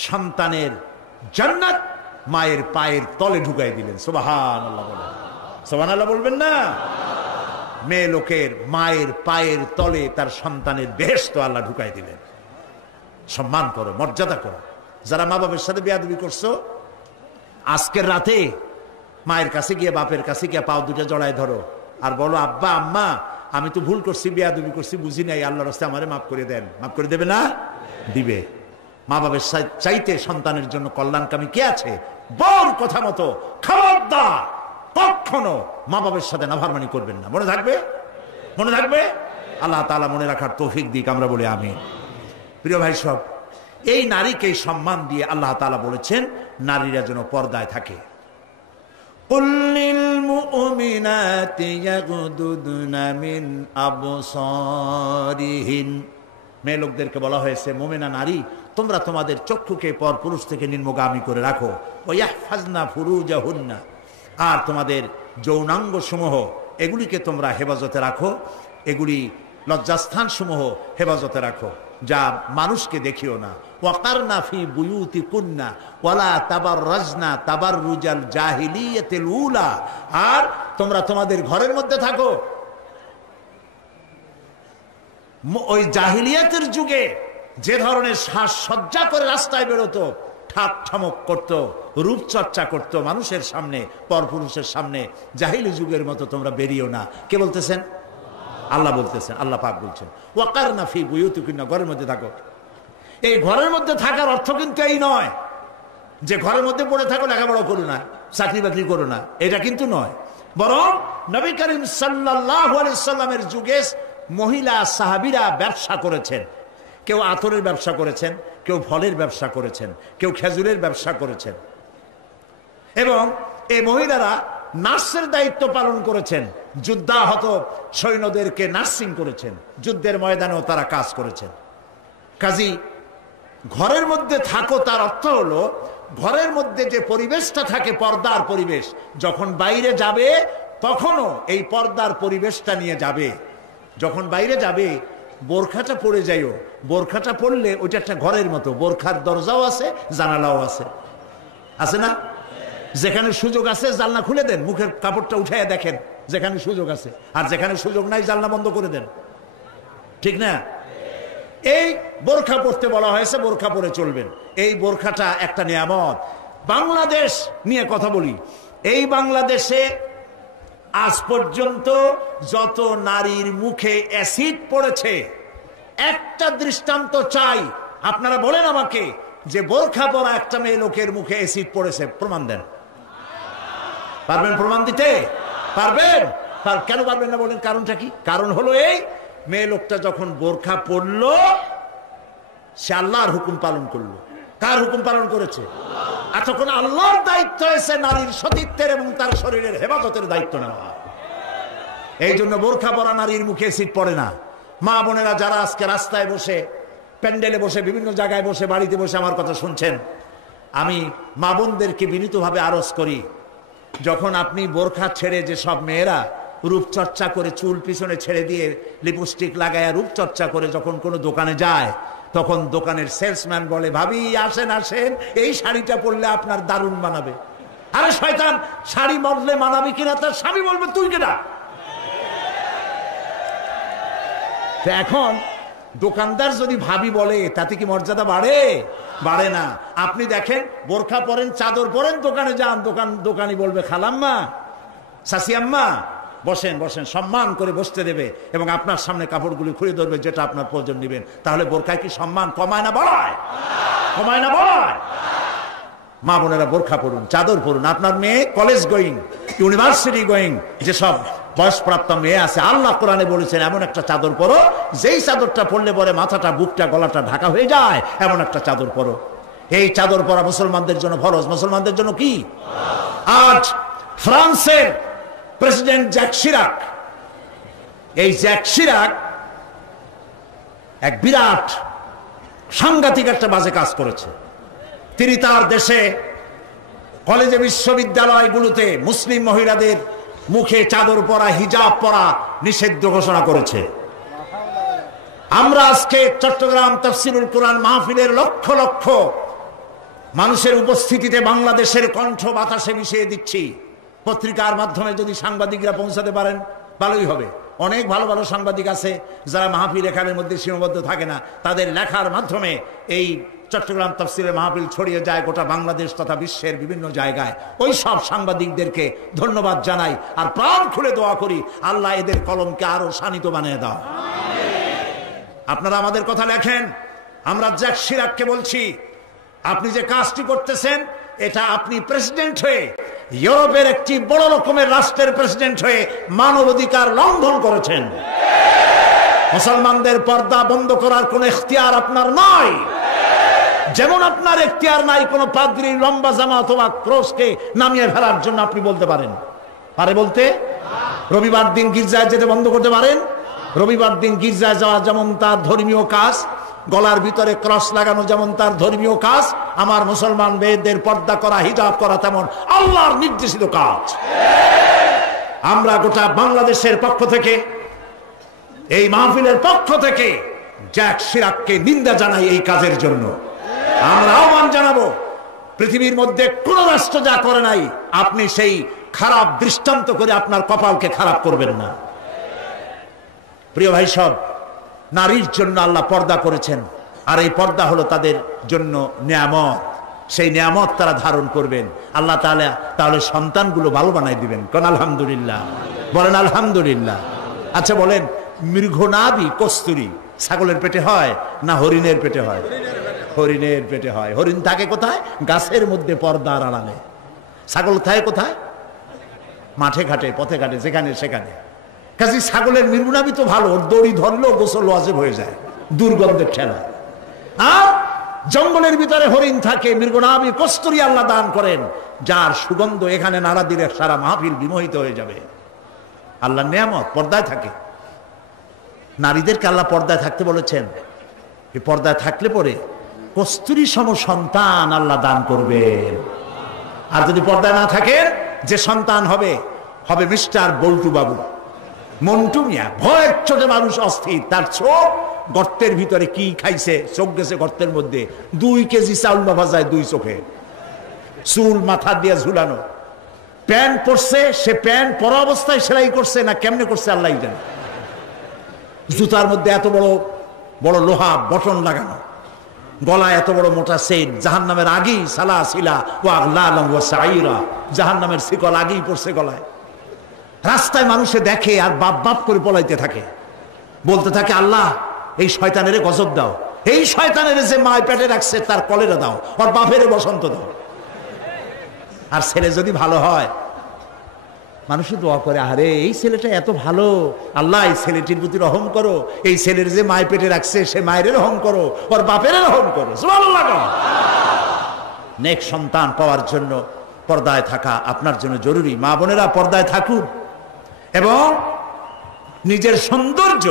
সন্তানের জান্নাত মায়ের পায়ের তলে ঢুকাই দিলেন। সুবহানাল্লাহ বলেন, সুবহানাল্লাহ বলবেন না? মেয়ে লোকের মায়ের পায়ের তলে তার সন্তানের বেহেশত আল্লাহ ঢুকাই দিলেন। সম্মান করো, মর্যাদা করো। যারা মা বাবার সাথে বেয়াদবি করছো, আজকের রাতে মায়ের কাছে গিয়ে, বাপের কাছে গিয়ে পাও দুটো জড়ায় ধরো, আর বলো আব্বা আম্মা আমি তো ভুল করছি, বেয়াদবি করছি, বুঝি নাই, আল্লাহর রাস্তায় আমারে মাফ করে দেন। মাফ করে দেবে না? দিবে। মা বাবার চাইতে সন্তানের জন্য কল্যাণকামী কে আছে? বল কথা মতো খবরদার কখনো মা বাবার সাথে নাফরমানি করবেন না। মনে থাকবে? মনে থাকবে? আল্লাহ তাআলা মনে রাখার তৌফিক দিক, আমরা বলি আমিন। প্রিয় ভাই সব, এই নারীকে সম্মান দিয়ে আল্লাহ তাআলা বলেছেন নারীরা যেন পর্দায় থাকে। قل للمؤمنات يغضضن من أبصارهن, মেয়ে লোকদেরকে বলা হয়েছে মুমিনা নারী তোমরা তোমাদের চক্ষুকে পর পুরুষ থেকে নিম্নগামী করে রাখো। ওয়াহফাজনা ফুরুজাহুন্না, আর তোমাদের যৌনাঙ্গ সমূহ এগুলিকে তোমরা হেফাজতে রাখো, এগুলি লজ্জাস্থান সমূহ হেফাজতে রাখো, যা মানুষকে দেখিও না। ওয়াকারনা ফি বুয়ুতিকুন্না ওয়ালা তাবাররাজনা তাবাররুজাল জাহিলিয়াতিল উলা, আর তোমরা তোমাদের ঘরের মধ্যে থাকো ওই জাহিলিয়াতের যুগে যে ধরনের সাজসজ্জা করে রাস্তায় বেরোতো, ঠাট ঠামক করতো, রূপচর্চা করতো মানুষের সামনে, পরপুরুষের সামনে, জাহিলি যুগের মতো তোমরা বেরিয়েও না। কে বলতেছেন? আল্লাহ বলতেছেন, আল্লাহ পাক বলছেন ওয়াকারনা ফি বুয়ুতিকুন্না, ঘরের মধ্যে থাকো। এই ঘরের মধ্যে থাকার অর্থ কিন্তু এই নয় যে ঘরের মধ্যে পড়ে থাকো, লেখাপড়া করো না, চাকরি বাকরি করো না, এটা কিন্তু নয়। বরং নবী করিম সাল্লাল্লাহু আলাইহি সাল্লামের যুগে মহিলা সাহাবীরা ব্যবসা করেছেন। কেউ আতরের ব্যবসা করেছেন, কেউ ফলের ব্যবসা করেছেন, কেউ খেজুরের ব্যবসা করেছেন, এবং এই মহিলারা নার্সের দায়িত্ব পালন করেছেন। যুদ্ধাহত সৈন্যদেরকে নার্সিং করেছেন, যুদ্ধের ময়দানেও তারা কাজ করেছেন। কাজী ঘরের মধ্যে থাকো তার অর্থ হলো ঘরের মধ্যে যে পরিবেশটা থাকে পর্দার পরিবেশ, যখন বাইরে যাবে তখনও এই পর্দার পরিবেশটা নিয়ে যাবে। যখন বাইরে যাবে বোরখাটা পরে যাইও, বোরখাটা পরলে ওইটা একটা ঘরের মতো, বোরখার দরজাও আছে, জানালাও আছে, আছে না? যেখানে সুযোগ আছে জানলা খুলে দেন, মুখের কাপড়টা উঠাইয়া দেখেন যেখানে সুযোগ আছে, আর যেখানে সুযোগ নাই জানলা বন্ধ করে দেন, ঠিক না? এই বোরখা পরতে বলা হয়েছে, বোরখা পরে চলবেন। এই বোরখাটা একটা নিয়ামত। বাংলাদেশ নিয়ে কথা বলি, এই বাংলাদেশে আজ পর্যন্ত যত নারীর মুখে অ্যাসিড পড়েছে, একটা দৃষ্টান্ত চাই। আপনারা বলেন আমাকে যে বোরখা পরা একটা মেয়ে লোকের মুখে অ্যাসিড পড়েছে, প্রমাণ দেন। পারবেন প্রমাণ দিতে? পারবেন? কেন পারবেন না বলেন? কারণটা কি? কারণ হলো এই, মেয়ে লোকটা যখন বোরখা পরলো সে আল্লাহর হুকুম পালন করলো। কার হুকুম পালন করেছে? এতক্ষণ আল্লাহর দায়িত্ব হয়েছে নারীর সতীত্বের এবং তার শরীরের হেফাজতের দায়িত্ব নেওয়া। এই জন্য বোরখা পরা নারীর মুখে অ্যাসিড পড়ে না। মা বোনেরা যারা আজকে রাস্তায় বসে, প্যান্ডেলে বসে, বিভিন্ন জায়গায় বসে, বাড়িতে বসে আমার কথা শুনছেন, আমি মা বোনদেরকে বিনীতভাবে আরজ করি, যখন আপনি বোরখা ছেড়ে, যে সব মেয়েরা রূপচর্চা করে চুল পিছনে ছেড়ে দিয়ে লিপস্টিক লাগায়া রূপচর্চা করে যখন কোনো দোকানে যায়, তখন দোকানের সেলসম্যান বলে, ভাবি আসেন আসেন, এই শাড়িটা পরলে আপনার দারুণ মানাবে। আরে শয়তান, শাড়ি বদলে মানাবি কিনা তার স্বামী বলবে তুই কেনা। এখন দোকানদার যদি ভাবি বলে তাতে কি মর্যাদা বাড়ে? বাড়ে না। আপনি দেখেন বোরখা পরেন, চাদর পরেন, দোকানে যান, দোকানি বলবে খালাম্মা, শাসিয়াম্মা, বসেন বসেন, সম্মান করে বসতে দেবে এবং আপনার সামনে কাপড়গুলি খুলে ধরবে যেটা আপনার প্রয়োজন নেবেন। তাহলে বোরখায় কি সম্মান কমায় না বাড়ায়? কমায় না বাড়ায়? মা বোনেরা বোরখা পড়ুন, চাদর পড়ুন। আপনার মেয়ে কলেজ গোয়িং, ইউনিভার্সিটি গোয়িং যেসব বয়সপ্রাপ্ত মেয়ে আছে, আল্লাহ কোরআনে বলেছেন এমন একটা চাদর পরো, যেই চাদরটা পরলে পরে মাথাটা, বুকটা, গলাটা ঢাকা হয়ে যায়, এমন একটা চাদর পরো। এই চাদর পরা মুসলমানদের জন্য ফরজ। মুসলমানদের জন্য কি? আজ ফ্রান্সের প্রেসিডেন্ট জ্যাক শিরাক, এই জ্যাক শিরাক এক বিরাট সাংঘাতিক একটা বাজে কাজ করেছে। তিনি তার দেশে কলেজে, বিশ্ববিদ্যালয়গুলোতে মুসলিম মহিলাদের মুখে চাদর পরা, হিজাব পরা নিষিদ্ধ ঘোষণা করেছে। আমরা আজকে চট্টগ্রাম তাফসীরুল কোরআন মাহফিলের লক্ষ লক্ষ মানুষের উপস্থিতিতে বাংলাদেশের কণ্ঠ বাতাসে মিশিয়ে দিচ্ছি। পত্রিকার মাধ্যমে যদি সাংবাদিকরা পৌঁছাতে পারেন ভালোই হবে। অনেক ভালো ভালো সাংবাদিক আছে যারা মাহফিল এখানের মধ্যে সীমাবদ্ধ থাকে না, তাদের লেখার মাধ্যমে এই চট্টগ্রাম তাফসীরের মাহফিল ছড়িয়ে যায় গোটা বাংলাদেশ তথা বিশ্বের বিভিন্ন জায়গায়। ওই সব সাংবাদিকদেরকে ধন্যবাদ জানাই আর প্রাণ খুলে দোয়া করি আল্লাহ এদের কলমকে আরো শানিত বানিয়ে দাও। আপনারা আমাদের কথা লেখেন, আমরা জ্যাক শিরাককে বলছি, আপনি যে কাজটি করতেছেন এটা আপনি প্রেসিডেন্ট হয়ে, ইউরোপের একটি বড় রকমের রাষ্ট্রের প্রেসিডেন্ট হয়ে মানবাধিকার লঙ্ঘন করেছেন। মুসলমানদের পর্দা বন্ধ করার কোন ইখতিয়ার আপনার নয়, যেমন আপনার ইখতিয়ার নাই কোন পাদ্রীর লম্বা জামা অথবা ক্রসকে নামিয়ে ফেলার জন্য। আপনি বলতে পারেন, পারে বলতে? রবিবার দিন গির্জায় যেতে বন্ধ করতে পারেন? রবিবার দিন গির্জায় যাওয়া যেমন তার ধর্মীয় কাজ, গলার ভিতরে ক্রস লাগানো যেমন তার ধর্মীয় কাজ, আমার মুসলমান মেয়েদের পর্দা করা, হিজাব করা তেমন আল্লাহর নির্দেশিত কাজ। আমরা গোটা বাংলাদেশের পক্ষ থেকে, এই মাহফিলের পক্ষ থেকে জ্যাক শিরাককে নিন্দা জানাই এই কাজের জন্য। আমরা আহ্বান জানাবো, পৃথিবীর মধ্যে কোন রাষ্ট্র যা করে নাই আপনি সেই খারাপ দৃষ্টান্ত করে আপনার কপালকে খারাপ করবেন না। প্রিয় ভাই সব, নারীর জন্য আল্লাহ পর্দা করেছেন, আর এই পর্দা হলো তাদের জন্য নিয়ামত। সেই নিয়ামত তারা ধারণ করবেন, আল্লাহ তাআলা তাহলে সন্তানগুলো ভালো বানাই দিবেন। কোন আলহামদুলিল্লাহ, বলেন আলহামদুলিল্লাহ। আচ্ছা বলেন, মৃগনাভি কস্তুরী ছাগলের পেটে হয় না হরিণের পেটে হয়? হরিণের পেটে হয়। হরিণ থাকে কোথায়? গাছের মধ্যে পর্দার আড়ালে। ছাগল থাকে কোথায়? মাঠে ঘাটে, পথে ঘাটে, যেখানে সেখানে। কাজে ছাগলের মৃগনাভি তো ভালো, দড়ি ধরলেও গোসল ওয়াজিব হয়ে যায় দুর্গন্ধের ঠেলা। আর জঙ্গলের ভিতরে হরিণ থাকে, মৃগনাভি কস্তুরী আল্লাহ দান করেন, যার সুগন্ধ এখানে নাড়া দিলে সারা মাহফিল বিমোহিত হয়ে যাবে। আল্লাহ নিয়ামত পর্দায় থাকে। নারীদেরকে আল্লাহ পর্দায় থাকতে বলেছেন। এই পর্দায় থাকলে পরে কস্তুরী সম সন্তান আল্লাহ দান করবেন। আর যদি পর্দায় না থাকেন, যে সন্তান হবে হবে মিস্টার বল্টু বাবু, মন্টু মিয়া। ভয়ের চোটে মানুষ অস্থির, তার চোখ গর্তের ভিতরে কি খাইছে, চোখ গেছে গর্তের মধ্যে। 2 কেজি চাউল ভাজা যায় 2 চোখে, চুল মাথা দিয়ে ঝুলানো। প্যান্ট পরছে, সে প্যান্ট পরা অবস্থায় সেলাই করছে না কেমনে করছে আল্লাহ জানে। জুতার মধ্যে এত বড় বড় লোহা বটন লাগানো, গলায় এত বড় মোটা সেট, জাহান্নামের আগেই সালাসিলা ওয়া আগলালাম ওয়া সাইরা, জাহান্নামের শিকল আগেই পড়ছে গলায়। রাস্তায় মানুষে দেখে আর বাপ বাপ করে পলাইতে থাকে, বলতে থাকে আল্লাহ এই শয়তানের গজব দাও, এই শয়তানের যে মায় পেটে রাখছে তার কলেরা দাও, ওর বাপের বসন্ত দাও। আর ছেলে যদি ভালো হয়, মানুষে দোয়া করে, আরে এই ছেলেটা এত ভালো, আল্লাহ এই ছেলেটির প্রতি রহম করো, এই ছেলের যে মায় পেটে রাখছে সে মায়ের রহম করো, ওর বাপের রহম করো। সুবহানাল্লাহ। নেক সন্তান পাওয়ার জন্য পর্দায় থাকা আপনার জন্য জরুরি। মা বোনেরা পর্দায় থাকুন এবং নিজের সৌন্দর্য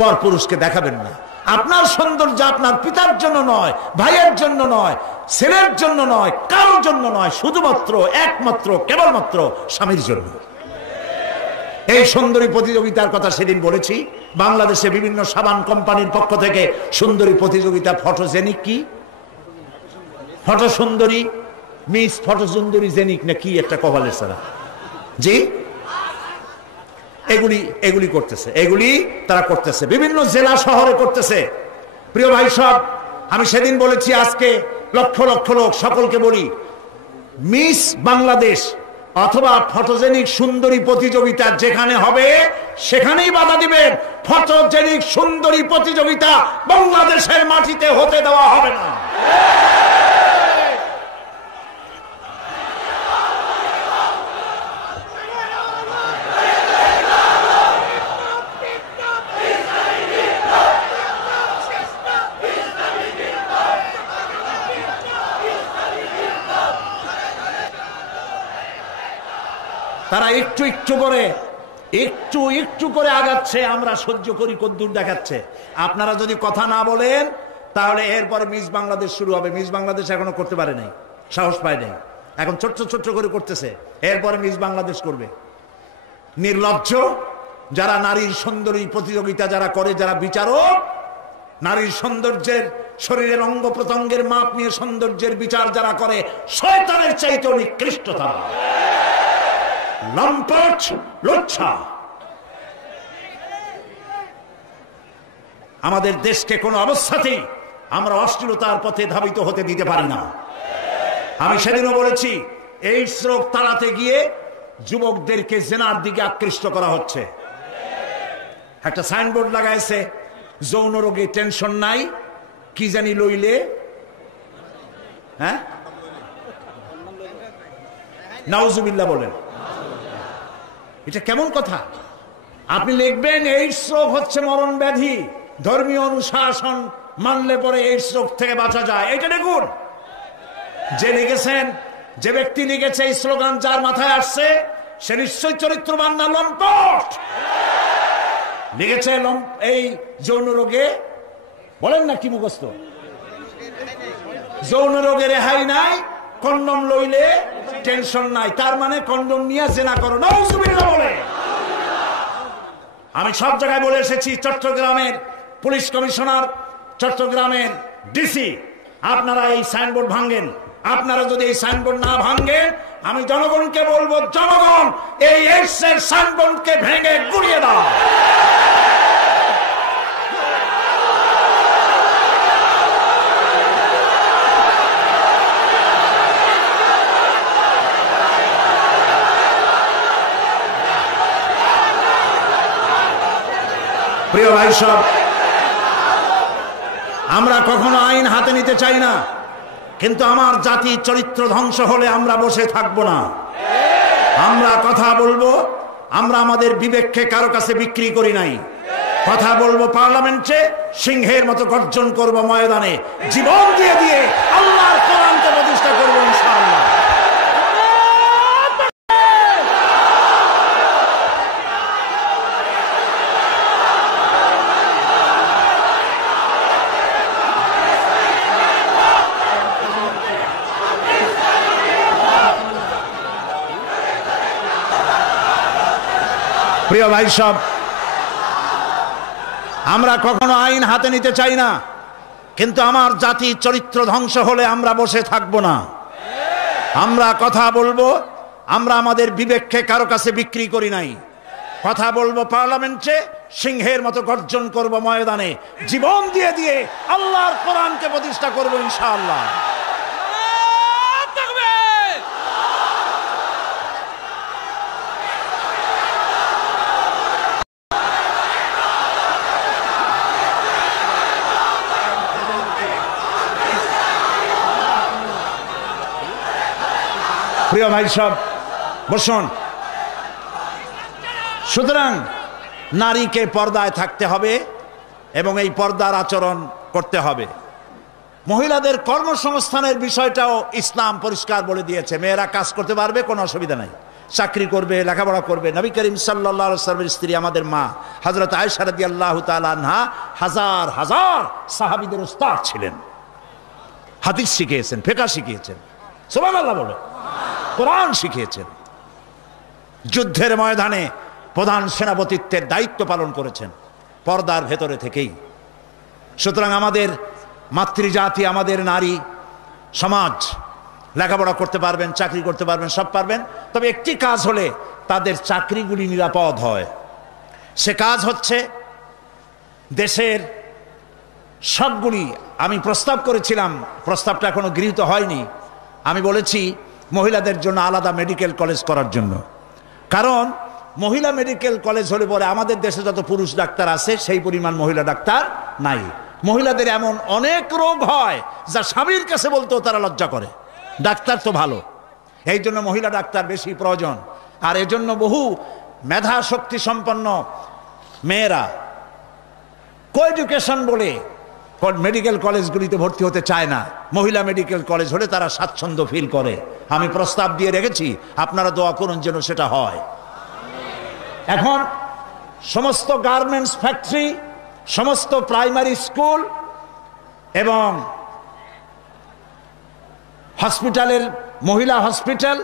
পরপুরুষকে দেখাবেন না। আপনার সৌন্দর্য আপনার পিতার জন্য নয়, ভাইয়ের জন্য নয়, ছেলের জন্য নয়, কারোর জন্য নয়, শুধুমাত্র একমাত্র কেবলমাত্র স্বামীর জন্য। এই সুন্দরী প্রতিযোগিতার কথা সেদিন বলেছি। বাংলাদেশে বিভিন্ন সাবান কোম্পানির পক্ষ থেকে সুন্দরী প্রতিযোগিতা, ফটোজেনিক কি ফটো সুন্দরী, মিস ফটো সুন্দরী জেনিক না কি একটা কপালের সারা, জি এগুলি করতেছে, এগুলি তারা করতেছে, বিভিন্ন জেলা শহরে করতেছে। প্রিয় ভাই সব, আমি সেদিন বলেছি, আজকে লক্ষ লক্ষ লোক, সকলকে বলি, মিস বাংলাদেশ অথবা ফটোজেনিক সুন্দরী প্রতিযোগিতা যেখানে হবে সেখানেই বাধা দিবেন। ফটোজেনিক সুন্দরী প্রতিযোগিতা বাংলাদেশের মাটিতে হতে দেওয়া হবে না। তারা একটু একটু করে আগাচ্ছে, আমরা সহ্য করি, কদ্দূর দেখাচ্ছে। আপনারা যদি কথা না বলেন তাহলে এরপর মিস বাংলাদেশ শুরু হবে। মিস বাংলাদেশ এখনো করতে পারে নাই, সাহস পায় নাই, এখন ছোট্ট ছোট্ট করে করতেছে, এরপরে মিস বাংলাদেশ করবে। নির্লজ্জ যারা নারীর সুন্দরী প্রতিযোগিতা যারা করে, যারা বিচারক, নারীর সৌন্দর্যের, শরীরের অঙ্গ প্রত্যঙ্গের মাপ নিয়ে সৌন্দর্যের বিচার যারা করে, শয়তানের চাইতে নিকৃষ্ট তারা, লম্পট, লজ্জা। আমাদের দেশকে কোনো অবস্থাতেই আমরা অশ্লীলতার পথে ধাবিত হতে দিতে পারি না। আমি সেদিনও বলেছি, এই রোগ তাড়াতে গিয়ে যুবকদেরকে জেনার দিকে আকৃষ্ট করা হচ্ছে। একটা সাইনবোর্ড লাগাইছে, যৌন রোগে টেনশন নাই, কি জানি লইলে, হ্যাঁ, নাউজুবিল্লাহ বলেন। এটা কেমন কথা? আপনি লিখবেন এইডস রোগ হচ্ছে মরণ ব্যাধি, ধর্মীয় অনুশাসন মানলে পরে এইডস রোগ থেকে বাঁচা যায়। এটা দেখুন, যে লিখেছেন, যে ব্যক্তি লিখেছে এই স্লোগান, যার মাথায় আসছে সে নিশ্চয় চরিত্রবান না লম্পট। লিখেছে এই যৌন রোগে, বলেন না কি মুখস্থ, যৌন রোগে রেহাই নাই, কন্ডম লইলে টেনশন নাই, তার মানে কন্ডম নিয়ে জেনা করো। নাউজুবিল্লাহ বলে। আমি সব জায়গায় বলে এসেছি, চট্টগ্রামের পুলিশ কমিশনার, চট্টগ্রামের ডিসি, আপনারা এই সাইনবোর্ড ভাঙেন। আপনারা যদি এই সাইনবোর্ড না ভাঙেন, আমি জনগণকে বলবো, জনগণ এই এইডসের সাইনবোর্ডকে ভেঙে গুড়িয়ে দাও। প্রিয় ভাই সব, আমরা কখনো আইন হাতে নিতে চাই না, কিন্তু আমার জাতি চরিত্র ধ্বংস হলে আমরা বসে থাকবো না। আমরা কথা বলবো, আমরা আমাদের বিবেককে কারো কাছে বিক্রি করি নাই। কথা বলবো পার্লামেন্টে, সিংহের মতো গর্জন করব ময়দানে, জীবন দিয়ে দিয়ে আল্লাহর কোরআনকে প্রতিষ্ঠা করবো ইনশাআল্লাহ। প্রিয় ভাই সব, আমরা কখনো আইন হাতে নিতে চাই না, কিন্তু আমার জাতি চরিত্র ধ্বংস হলে আমরা বসে থাকবো না। আমরা কথা বলবো, আমরা আমাদের বিবেককে কারো কাছে বিক্রি করি নাই। কথা বলবো পার্লামেন্টে, সিংহের মতো গর্জন করব ময়দানে, জীবন দিয়ে দিয়ে আল্লাহর কোরআনকে প্রতিষ্ঠা করবো ইনশাআল্লাহ। প্রিয় ভাই সব, বসুন। সুতরাং নারীকে পর্দায় থাকতে হবে এবং এই পর্দার আচরণ করতে হবে। মহিলাদের কর্মসংস্থানের বিষয়টাও ইসলাম পরিষ্কার বলে দিয়েছে। মেয়েরা কাজ করতে পারবে, কোনো অসুবিধা নাই, চাকরি করবে, লেখাপড়া করবে। নবী করিম সাল্লাল্লাহু আলাইহি ওয়াসাল্লামের স্ত্রী আমাদের মা হযরত আয়েশা রাদিয়াল্লাহু তাআলা আনহা হাজার হাজার সাহাবীদের উস্তাদ ছিলেন, হাদিস শিখিয়েছেন, ফিকহ শিখিয়েছেন, সুবহানাল্লাহ বলে, কোরআন শিখিয়েছেন, যুদ্ধের ময়দানে প্রধান সেনাপতিত্বের দায়িত্ব পালন করেছেন পর্দার ভেতরে থেকেই। সুতরাং আমাদের মাতৃজাতি, আমাদের নারী সমাজ লেখাপড়া করতে পারবেন, চাকরি করতে পারবেন, সব পারবেন, তবে একটি কাজ হলে তাদের চাকরিগুলি নিরাপদ হয়। সে কাজ হচ্ছে দেশের সবগুলি, আমি প্রস্তাব করেছিলাম, প্রস্তাবটা এখনো গৃহীত হয়নি, আমি বলেছি মহিলাদের জন্য আলাদা মেডিকেল কলেজ করার জন্য। কারণ মহিলা মেডিকেল কলেজ হলে পরে আমাদের দেশে যত পুরুষ ডাক্তার আছে সেই পরিমাণ মহিলা ডাক্তার নাই। মহিলাদের এমন অনেক রোগ হয় যা স্বামীর কাছে বলতেও তারা লজ্জা করে। ডাক্তার তো ভালো, এই জন্য মহিলা ডাক্তার বেশি প্রয়োজন। আর এজন্য বহু মেধা শক্তি সম্পন্ন মেয়েরা কোএডুকেশন বলে মেডিকেল কলেজগুলিতে ভর্তি হতে চায় না। মহিলা মেডিকেল কলেজ হলে তারা স্বাচ্ছন্দ্য ফিল করে। আমি প্রস্তাব দিয়ে রেখেছি, আপনারা দোয়া করুন যেন সেটা হয়। এখন সমস্ত গার্মেন্টস ফ্যাক্টরি, সমস্ত প্রাইমারি স্কুল এবং হসপিটালের মহিলা হসপিটাল,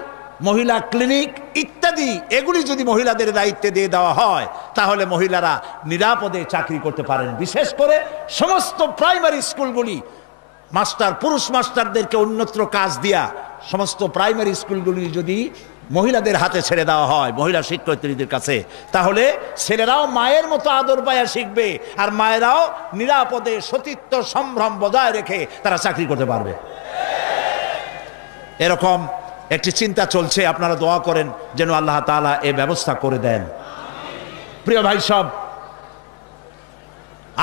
মহিলা ক্লিনিক ইত্যাদি, এগুলি যদি মহিলাদের দায়িত্বে দিয়ে দেওয়া হয় তাহলে মহিলারা নিরাপদে চাকরি করতে পারেন। বিশেষ করে সমস্ত প্রাইমারি স্কুলগুলি পুরুষ মাস্টারদেরকে অন্যত্র কাজ দিয়া সমস্ত প্রাইমারি স্কুলগুলি যদি মহিলাদের হাতে ছেড়ে দেওয়া হয়, মহিলা শিক্ষয়িত্রীদের কাছে, তাহলে ছেলেরাও মায়ের মতো আদর পায়া শিখবে, আর মায়েরাও নিরাপদে সতীত্ব সম্ভ্রম বজায় রেখে তারা চাকরি করতে পারবে। এরকম একটি চিন্তা চলছে, আপনারা দোয়া করেন যেন আল্লাহ তাআলা এই ব্যবস্থা করে দেন। প্রিয় ভাই সব,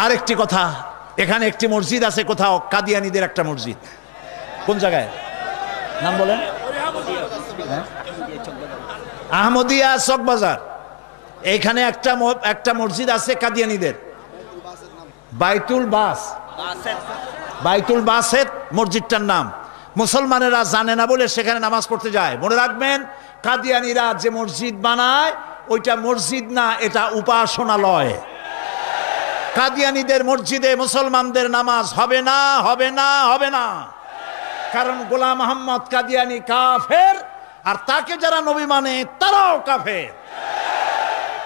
আরেকটি কথা, এখানে একটি মসজিদ আছে কোথাও, কাদিয়ানীদের একটা মসজিদ। কোন জায়গায় নাম বলেন? আহমদিয়া চকবাজার। এইখানে একটা মসজিদ আছে কাদিয়ানীদের, বাইতুল বাসেত মসজিদটার নাম। মুসলমানেরা জানে না বলে সেখানে নামাজ পড়তে যায়। মনে রাখবেন, কাদিয়ানীরা যে মসজিদ বানায় ওইটা মসজিদ না, এটা উপাসনালয়। কাদিয়ানীদের মসজিদে মুসলমানদের নামাজ হবে না, হবে না, হবে না। কারণ গোলাম মোহাম্মদ কাদিয়ানী কাফের, আর তাকে যারা নবী মানে তারাও কাফের।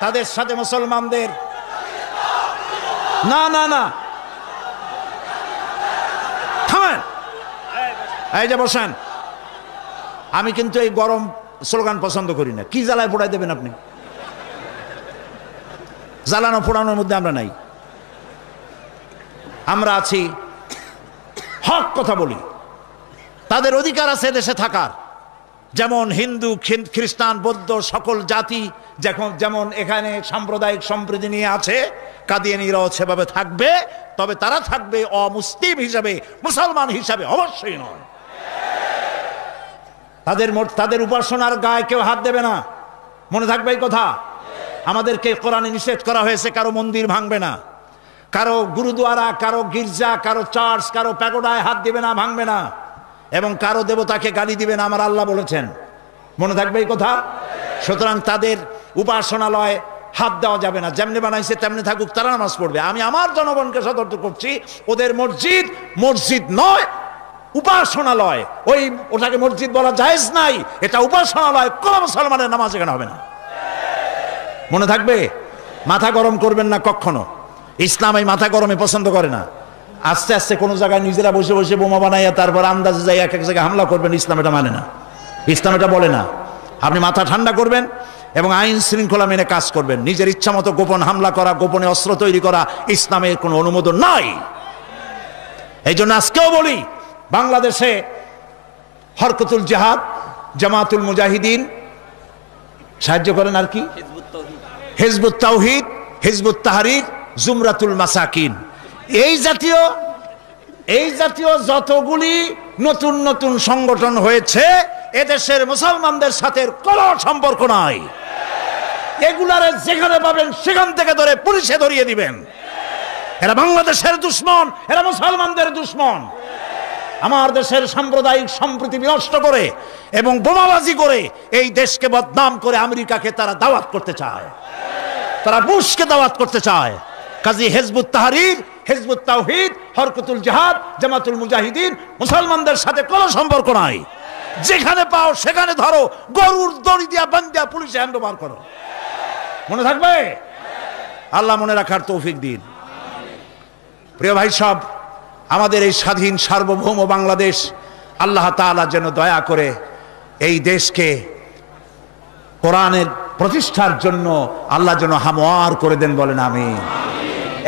তাদের সাথে মুসলমানদের না না না, থামেন, এই যে বসেন। আমি কিন্তু এই গরম স্লোগান পছন্দ করি না। কি জ্বালায় পোড়াই দেবেন আপনি? জ্বালানো পোড়ানোর মধ্যে আমরা নাই। আমরা আছি, হক কথা বলি। তাদের অধিকার আছে দেশে থাকার, যেমন হিন্দু, খ্রিস্টান, বৌদ্ধ সকল জাতি যেমন এখানে সাম্প্রদায়িক সম্প্রীতি নিয়ে আছে, কাদিয়ানীরাও সেভাবে থাকবে। তবে তারা থাকবে অমুসলিম হিসাবে, মুসলমান হিসাবে অবশ্যই নয়। তাদের উপাসনার গায়ে কেউ হাত দেবে না, মনে থাকবে এই কথা। আমাদেরকে কোরআনে নিষেধ করা হয়েছে কারো মন্দির ভাঙবে না, কারো গুরুদ্বারা, কারো গির্জা, কারো চার্চ, কারো প্যাগোডায় হাত দিবে না, ভাঙবে না, এবং কারো দেবতাকে গালি দিবে না, আমার আল্লাহ বলেছেন। মনে থাকবে এই কথা। সুতরাং তাদের উপাসনালয় হাত দেওয়া যাবে না। যেমনি বানাইছে তেমনি থাকুক, তারা নামাজ পড়বে। আমি আমার জনগণকে সতর্ক করছি, ওদের মসজিদ মসজিদ নয়, উপাসনালয়। ওটাকে মসজিদ বলা জায়েজ নাই, এটা উপাসনালয়। কোন মুসলমানের নামাজ এখানে হবে না, মনে থাকবে। মাথা গরম করবেন না কখনো। ইসলাম এই মাথা গরমে পছন্দ করে না। আস্তে আস্তে কোনো জায়গায় নিজেরা বসে বসে বোমা বানাইয়া তারপর আন্দাজে যাই এক জায়গায় হামলা করবেন, ইসলাম এটা মানে না, ইসলাম এটা বলে না। আপনি মাথা ঠান্ডা করবেন এবং আইন শৃঙ্খলা মেনে কাজ করবেন। নিজের ইচ্ছা মতো গোপন হামলা করা, গোপনে অস্ত্র তৈরি করা ইসলামের কোনো অনুমোদন নাই। এই জন্য আজকেও বলি, বাংলাদেশে হরকতুল জিহাদ, জামাতুল মুজাহিদিন সাহায্য করেন, আর কি হিজবুত তাওহীদ, হিজবুত তাহরীর, জুমরাতুল মাসাকিন, এই জাতীয় যতগুলি নতুন নতুন সংগঠন হয়েছে, এদেশের মুসলমানদের সাথে কোনো সম্পর্ক নাই। এগুলারে যেখানে পাবেন সেখান থেকে ধরে পুলিশে ধরিয়ে দিবেন। এরা বাংলাদেশের দুশ্মন, এরা মুসলমানদের দুশ্মন। আমার দেশের সাম্প্রদায়িক সম্প্রীতি বিনষ্ট করে এবং বোমাবাজি করে এই দেশকে বদনাম করে আমেরিকাকে তারা দাওয়াত করতে চায়, তারা বুশকে দাওয়াত করতে চায়। কাজী হিজবুত তাহরীর, হিজবুত তাওহীদ, হরকতুল জিহাদ, জামাতুল মুজাহিদিন মুসলমানদের সাথে কোনো সম্পর্ক নাই। যেখানে পাও সেখানে ধরো, গরুর দড়ি দিয়া বান্ধিয়া পুলিশে হ্যান্ডওভার করো। মনে থাকবে। আল্লাহ মনে রাখার তৌফিক দিন। প্রিয় ভাই সব, আমাদের এই স্বাধীন সার্বভৌম বাংলাদেশ, আল্লাহ তাআলা যেন দয়া করে এই দেশকে কোরআনের প্রতিষ্ঠার জন্য আল্লাহ যেন হামওয়ার করে দেন, বলেন আমিন।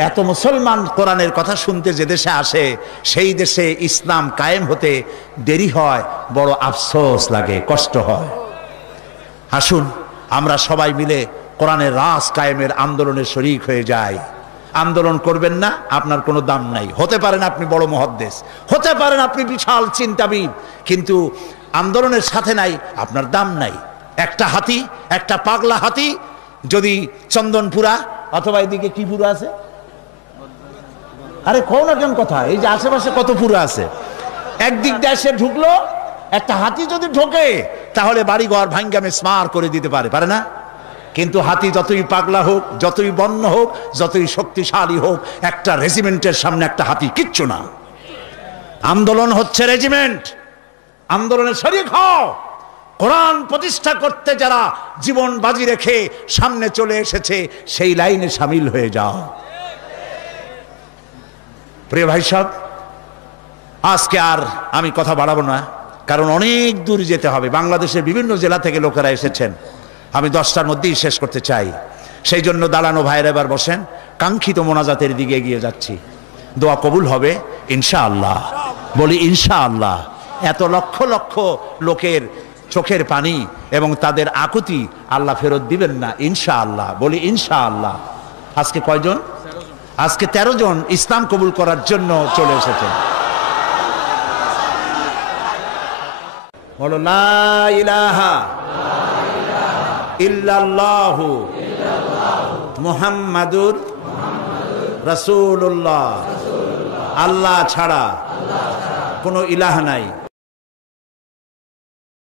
এত মুসলমান কোরআনের কথা শুনতে যে দেশে আসে, সেই দেশে ইসলাম কায়েম হতে দেরি হয়, বড় আফসোস লাগে, কষ্ট হয়। আসুন আমরা সবাই মিলে কোরআনের রাজ কায়েমের আন্দোলনে শরীক হয়ে যাই। আন্দোলন করবেন না, আপনার কোনো দাম নাই। হতে পারেন আপনি বড় মুহাদ্দিস, হতে পারেন আপনি বিশাল চিন্তাবিদ, কিন্তু আন্দোলনের সাথে নাই, আপনার দাম নাই। একটা হাতি, একটা পাগলা হাতি যদি চন্দনপুরা অথবা এদিকে কি পুরা আছে, আরে কোন কেন কথা, এই যে আশেপাশে কত পুরা আছে, একদিক দিয়ে এসে ঢুকলো, একটা হাতি যদি ঢোকে তাহলে বাড়িঘর ভাঙ্গা মিসমার করে দিতে পারে না? কিন্তু হাতি যতই পাগলা হোক, যতই বন্য হোক, যতই শক্তিশালী হোক, একটা রেজিমেন্টের সামনে একটা হাতি কিচ্ছু না। আন্দোলন হচ্ছে রেজিমেন্ট, আন্দোলনে শরীক হও। কোরআন প্রতিষ্ঠা করতে যারা জীবন বাজি রেখে সামনে চলে এসেছে, সেই লাইনে শামিল হয়ে যাও। প্রিয় ভাই সব, আজকে আর আমি কথা বাড়াবো না, কারণ অনেক দূর যেতে হবে। বাংলাদেশের বিভিন্ন জেলা থেকে লোকেরা এসেছেন। আমি 10টার মধ্যেই শেষ করতে চাই, সেই জন্য দাঁড়ানো ভাইয়েরা এবার বসেন। কাঙ্ক্ষিত মোনাজাতের দিকে এগিয়ে যাচ্ছি। দোয়া কবুল হবে ইনশাআল্লাহ, বলি ইনশাআল্লাহ। এত লক্ষ লক্ষ লোকের চোখের পানি এবং তাদের আকুতি আল্লাহ ফেরত দিবেন না ইনশাআল্লাহ, বলি ইনশাআল্লাহ। আজকে কয়জন? আজকে 13 জন ইসলাম কবুল করার জন্য চলে এসেছেন। বলো লা ইলাহা ইল্লাল্লাহু মুহাম্মাদুর রাসূলুল্লাহ। আল্লাহ ছাড়া কোনো ইলাহ নাই।